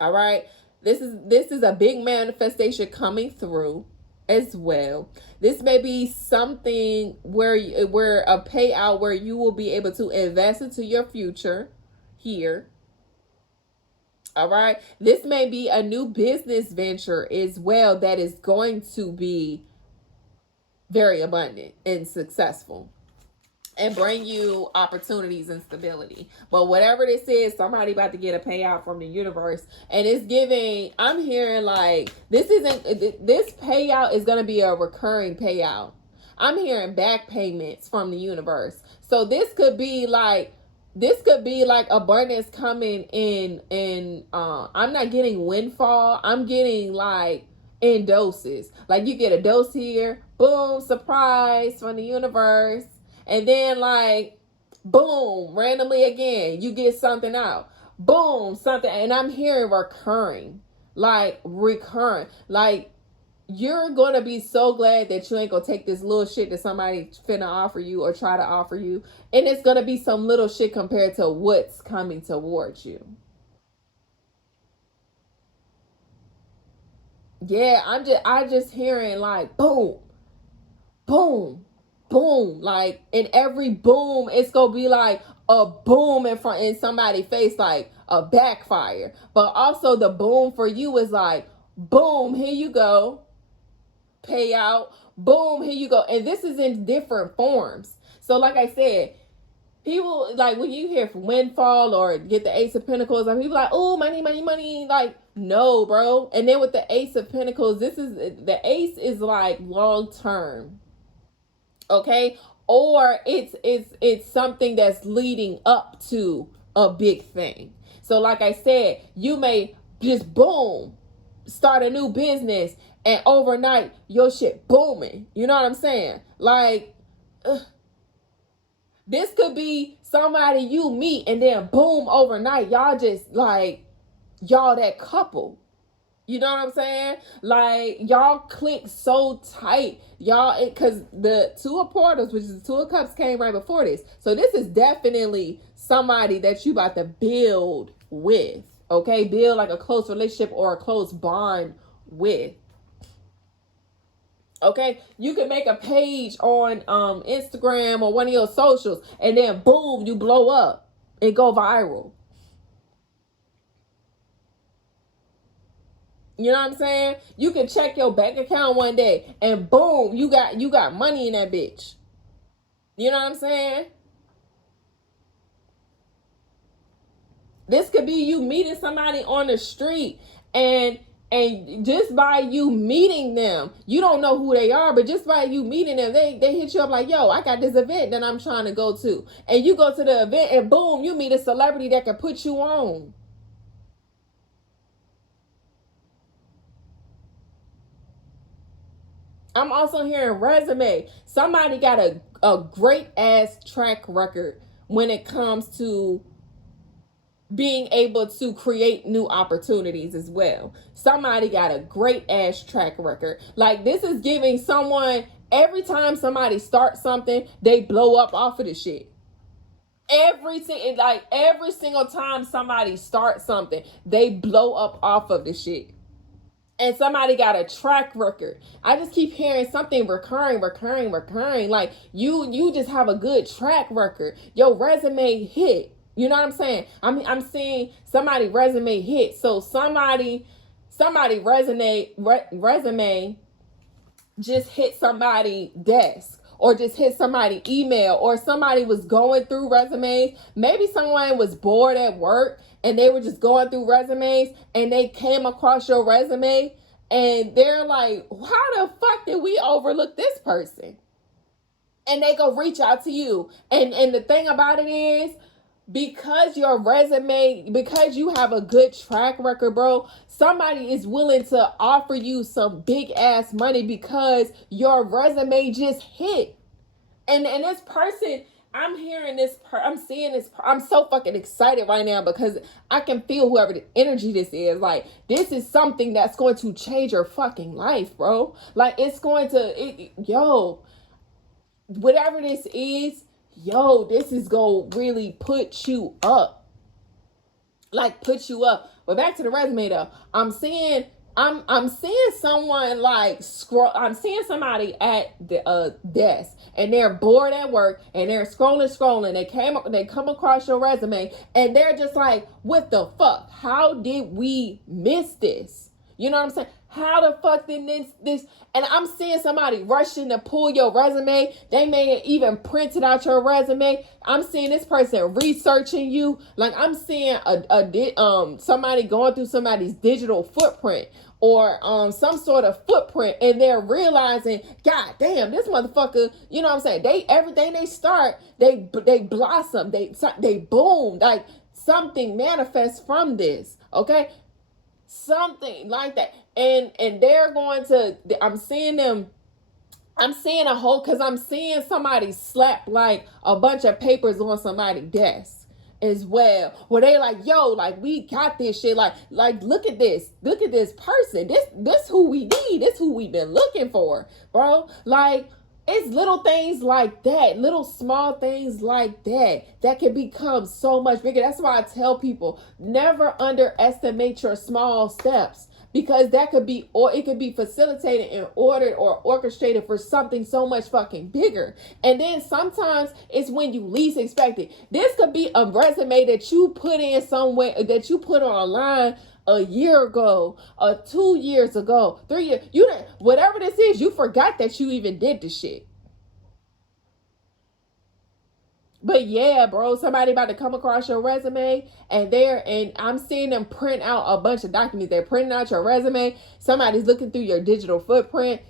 All right. This is a big manifestation coming through as well. This may be something where a payout where you will be able to invest into your future here. All right. This may be a new business venture as well that is going to be very abundant and successful and bring you opportunities and stability. But whatever this is, somebody about to get a payout from the universe. And it's giving, I'm hearing like, this payout is going to be a recurring payout. I'm hearing back payments from the universe. So this could be like abundance coming in I'm not getting windfall. I'm getting like in doses. Like you get a dose here, boom, surprise from the universe. And then like, boom, randomly again, you get something out. Boom, something. And I'm hearing recurring. Like recurring. Like you're going to be so glad that you ain't going to take this little shit that somebody finna offer you or try to offer you. And it's going to be some little shit compared to what's coming towards you. Yeah, I just hearing like boom, boom, boom. Like in every boom, it's going to be like a boom in somebody's face, like a backfire. But also the boom for you is like, boom, here you go. Payout, boom, here you go. And this is in different forms. So like I said, people like when you hear from windfall or get the Ace of Pentacles, like people like, oh, money, money, money. Like, no, bro. And then with the Ace of Pentacles, the Ace is like long term. Okay? Or it's something that's leading up to a big thing. So like I said, you may just boom, start a new business and overnight your shit booming. You know what I'm saying? Like, this could be somebody you meet and then boom, overnight, y'all just like, y'all that couple. You know what I'm saying? Like, y'all click so tight. Y'all, because the Two of Portals, which is the Two of Cups, came right before this. So this is definitely somebody that you about to build with. Okay? Build like a close relationship or a close bond with. Okay, you can make a page on Instagram or one of your socials, and then boom, you blow up and go viral. You know what I'm saying? You can check your bank account one day, and boom, you got money in that bitch. You know what I'm saying? This could be you meeting somebody on the street, and just by you meeting them, you don't know who they are, but just by you meeting them, they hit you up like, yo, I got this event that I'm trying to go to. And you go to the event and boom, you meet a celebrity that can put you on. I'm also hearing resume. Somebody got a great ass track record when it comes to being able to create new opportunities as well. Somebody got a great ass track record. Like this is giving someone, every time somebody starts something, they blow up off of the shit. Every single time somebody starts something, they blow up off of the shit. And somebody got a track record. I just keep hearing something recurring. Like you just have a good track record. Your resume hit. You know what I'm saying? I'm seeing somebody resume hit. So somebody resume just hit somebody desk or just hit somebody email, or somebody was going through resumes. Maybe someone was bored at work and they were just going through resumes and they came across your resume and they're like, how the fuck did we overlook this person? And they go reach out to you. And the thing about it is, because your resume, because you have a good track record, bro, somebody is willing to offer you some big ass money because your resume just hit. And this person, I'm hearing this, I'm seeing this, I'm so fucking excited right now because I can feel whoever the energy this is. Like, this is something that's going to change your fucking life, bro. Like, it's going to, yo, whatever this is, yo, this is gonna really put you up. Like put you up. But back to the resume though. I'm seeing someone like scroll. I'm seeing somebody at the desk, and they're bored at work, and they're scrolling. They come across your resume, and they're just like, "What the fuck? How did we miss this?" You know what I'm saying? How the fuck did this? And I'm seeing somebody rushing to pull your resume. They may have even printed out your resume. I'm seeing this person researching you. Like I'm seeing somebody going through somebody's digital footprint or some sort of footprint, and they're realizing, God damn, this motherfucker. You know what I'm saying? They everything they start, they blossom, they boom, like something manifests from this. Okay, something like that, and they're going to. I'm seeing them. I'm seeing a whole, because I'm seeing somebody slap like a bunch of papers on somebody's desk as well, where they like, yo, like we got this shit, like look at this person, this who we need, this who we've been looking for, bro. Like it's little things like that, little small things like that can become so much bigger. That's why I tell people, never underestimate your small steps, because that could be, or it could be facilitated and ordered or orchestrated for something so much fucking bigger. And then sometimes it's when you least expect it. This could be a resume that you put in somewhere, that you put online a year ago, 2 years ago, 3 years. You didn't, whatever this is, you forgot that you even did the shit. But yeah, bro, somebody about to come across your resume, and I'm seeing them print out a bunch of documents. They're printing out your resume. Somebody's looking through your digital footprint.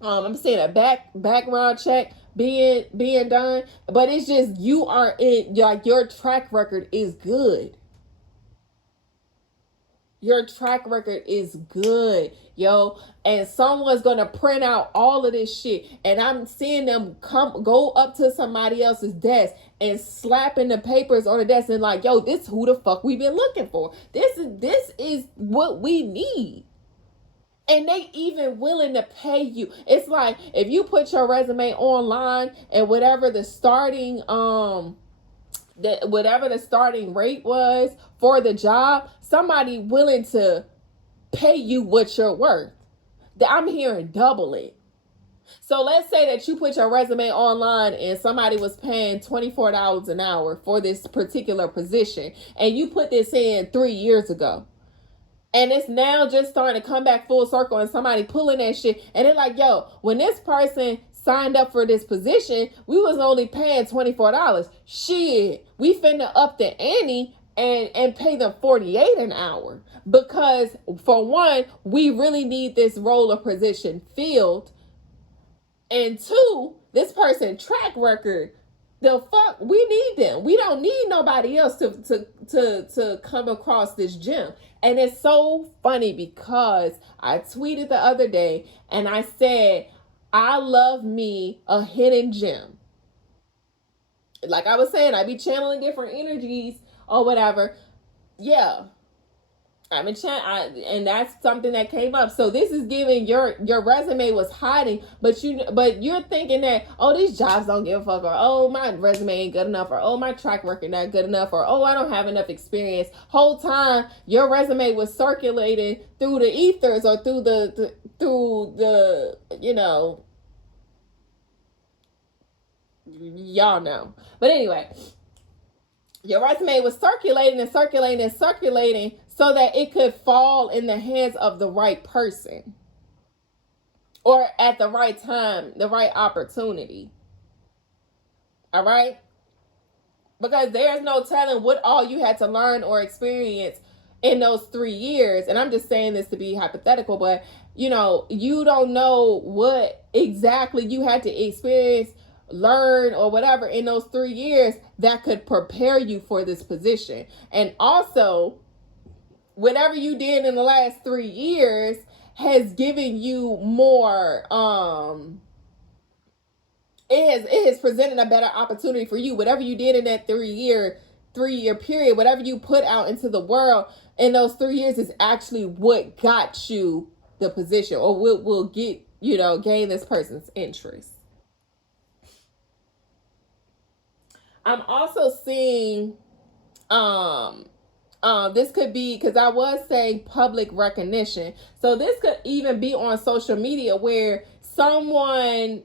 I'm seeing a background check being done, but it's just you are in, like your track record is good. Your track record is good, yo. And someone's gonna print out all of this shit. And I'm seeing them go up to somebody else's desk and slapping the papers on the desk and like, yo, this who the fuck we been looking for. This is what we need. And they even willing to pay you. It's like if you put your resume online and whatever the starting rate was for the job, somebody willing to pay you what you're worth. I'm hearing double it. So let's say that you put your resume online and somebody was paying $24 an hour for this particular position, and you put this in 3 years ago. And it's now just starting to come back full circle, and somebody pulling that shit, and they're like, yo, when this person signed up for this position, we was only paying $24. Shit, we finna up the ante and pay them $48 an hour, because for one, we really need this role or position filled, and two, this person track record, the fuck, we need them. We don't need nobody else to come across this gem. And it's so funny because I tweeted the other day and I said, I love me a hidden gem. Like I was saying, I be channeling different energies or whatever. Yeah. And that's something that came up. So this is giving your resume was hiding, but you're thinking that, oh, these jobs don't give a fuck, or oh, my resume ain't good enough, or oh, my track record not good enough, or oh, I don't have enough experience. Whole time your resume was circulating through the ethers, or through the y'all know. But anyway, your resume was circulating and circulating and circulating so that it could fall in the hands of the right person, or at the right time, the right opportunity. All right? Because there's no telling what all you had to learn or experience in those 3 years. And I'm just saying this to be hypothetical, but you don't know what exactly you had to experience, learn, or whatever in those 3 years that could prepare you for this position. And also, whatever you did in the last 3 years has given you more, it has presented a better opportunity for you. Whatever you did in that 3 year period, whatever you put out into the world in those 3 years is actually what got you the position, or what will get, gain this person's interest. I'm also seeing this could be, because I was saying public recognition, so this could even be on social media where someone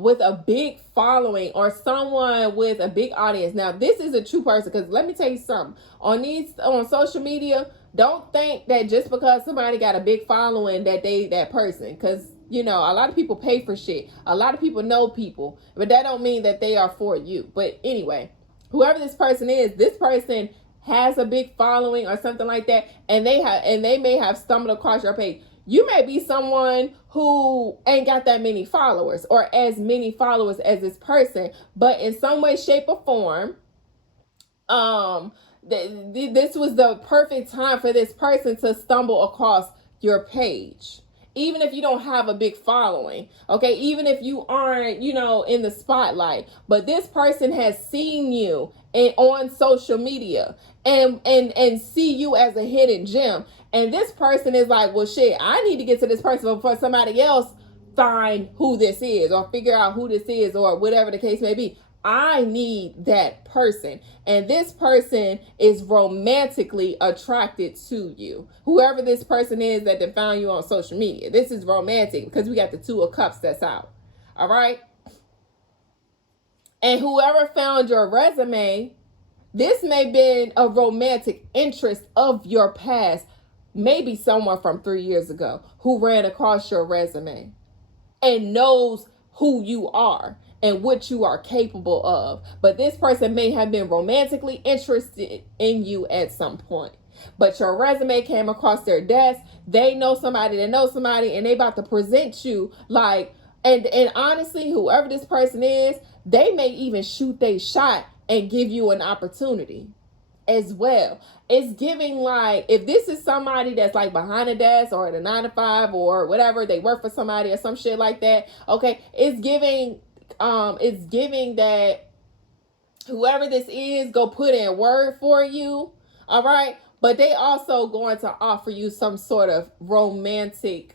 with a big following or someone with a big audience. Now this is a true person, because let me tell you something, on social media, don't think that just because somebody got a big following that they that person, because you know, a lot of people pay for shit, a lot of people know people, but that don't mean that they are for you. But anyway, whoever this person is, this person has a big following or something like that, and they may have stumbled across your page. You may be someone who ain't got that many followers or as many followers as this person, but in some way, shape, or form, this was the perfect time for this person to stumble across your page. Even if you don't have a big following, okay, even if you aren't, you know, in the spotlight, but this person has seen you on social media and see you as a hidden gem, and this person is like, well, shit, I need to get to this person before somebody else find who this is or figure out who this is or whatever the case may be. I need that person. And this person is romantically attracted to you. Whoever this person is that they found you on social media. This is romantic because we got the Two of Cups that's out. All right. And whoever found your resume, this may have been a romantic interest of your past. Maybe someone from 3 years ago who ran across your resume and knows who you are and what you are capable of. But this person may have been romantically interested in you at some point. But your resume came across their desk. They know somebody that knows somebody, and they about to present you like, and honestly, whoever this person is, they may even shoot their shot and give you an opportunity as well. It's giving like, if this is somebody that's like behind a desk or at a 9 to 5 or whatever, they work for somebody or some shit like that. Okay, it's giving that whoever this is go put in word for you. All right, but they also going to offer you some sort of romantic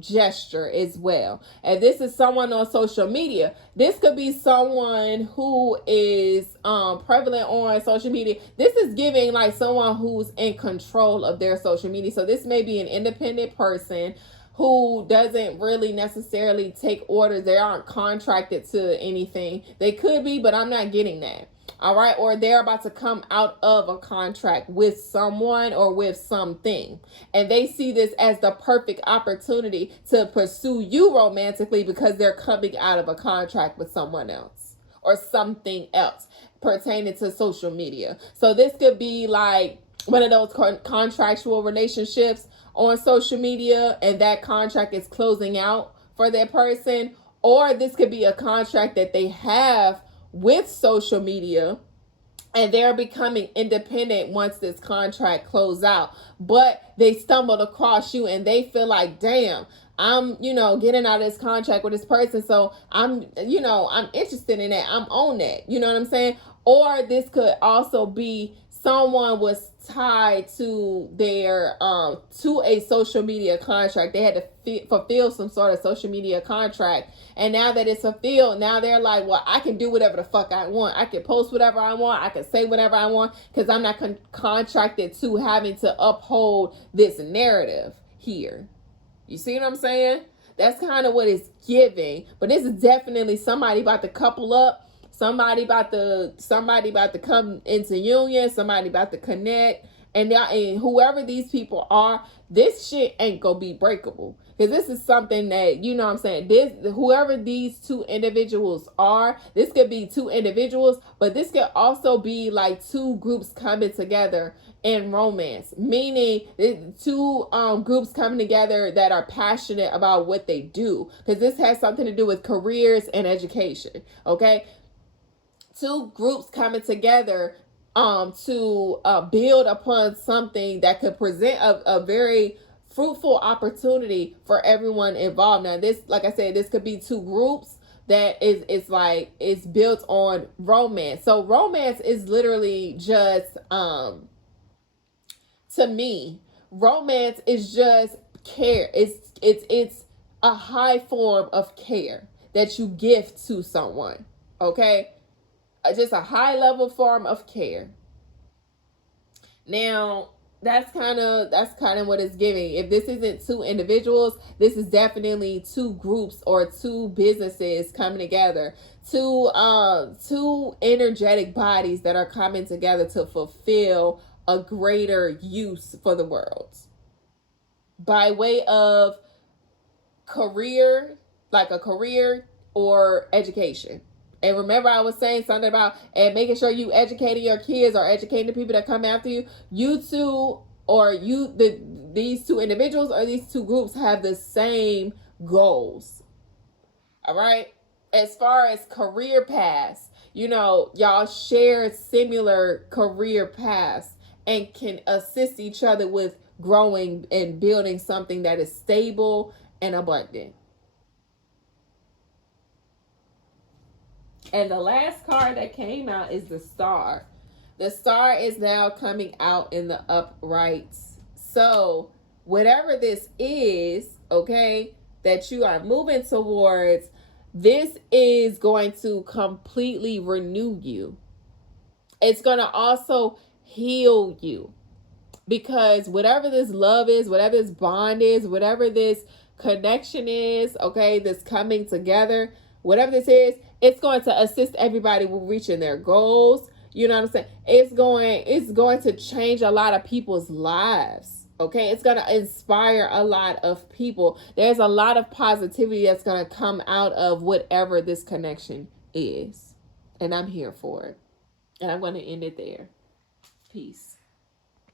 gesture as well. And this is someone on social media. This could be someone who is prevalent on social media. This is giving like someone who's in control of their social media. So this may be an independent person who doesn't really necessarily take orders. They aren't contracted to anything. They could be, but I'm not getting that. All right. Or they're about to come out of a contract with someone or with something. And they see this as the perfect opportunity to pursue you romantically because they're coming out of a contract with someone else or something else pertaining to social media. So this could be like one of those contractual relationships on social media, and that contract is closing out for that person. Or this could be a contract that they have with social media and they're becoming independent once this contract closes out, but they stumbled across you and they feel like, damn, I'm, getting out of this contract with this person. So I'm interested in that. I'm on that. You know what I'm saying? Or this could also be someone was tied to their to a social media contract. They had to fulfill some sort of social media contract, and now that it's fulfilled, now they're like, well, I can do whatever the fuck I want. I can post whatever I want. I can say whatever I want because I'm not contracted to having to uphold this narrative here. You see what I'm saying? That's kind of what it's giving. But this is definitely somebody about to couple up. Somebody about to come into union. Somebody about to connect. And whoever these people are, this shit ain't gonna be breakable. Because this is something that, you know what I'm saying, whoever these two individuals are, this could be two individuals, but this could also be like two groups coming together in romance. Meaning two groups coming together that are passionate about what they do. Because this has something to do with careers and education. Okay? Two groups coming together to build upon something that could present a very fruitful opportunity for everyone involved. Now, this, like I said, this could be two groups that it's built on romance. So romance is literally just, to me, romance is just care. It's a high form of care that you give to someone. Okay. just a high level form of care. Now, that's kind of what it's giving. If this isn't two individuals, this is definitely two groups or two businesses coming together, two energetic bodies that are coming together to fulfill a greater use for the world by way of career, like a career or education. And remember, I was saying something about and making sure you educating your kids or educating the people that come after you. You two or these two individuals or these two groups have the same goals. All right. As far as career paths, y'all share similar career paths and can assist each other with growing and building something that is stable and abundant. And the last card that came out is the Star. The Star is now coming out in the uprights. So, whatever this is, okay, that you are moving towards, this is going to completely renew you. It's going to also heal you. Because whatever this love is, whatever this bond is, whatever this connection is, okay, this coming together, whatever this is, it's going to assist everybody with reaching their goals. You know what I'm saying? It's going to change a lot of people's lives. Okay, it's going to inspire a lot of people. There's a lot of positivity that's going to come out of whatever this connection is. And I'm here for it. And I'm going to end it there. Peace.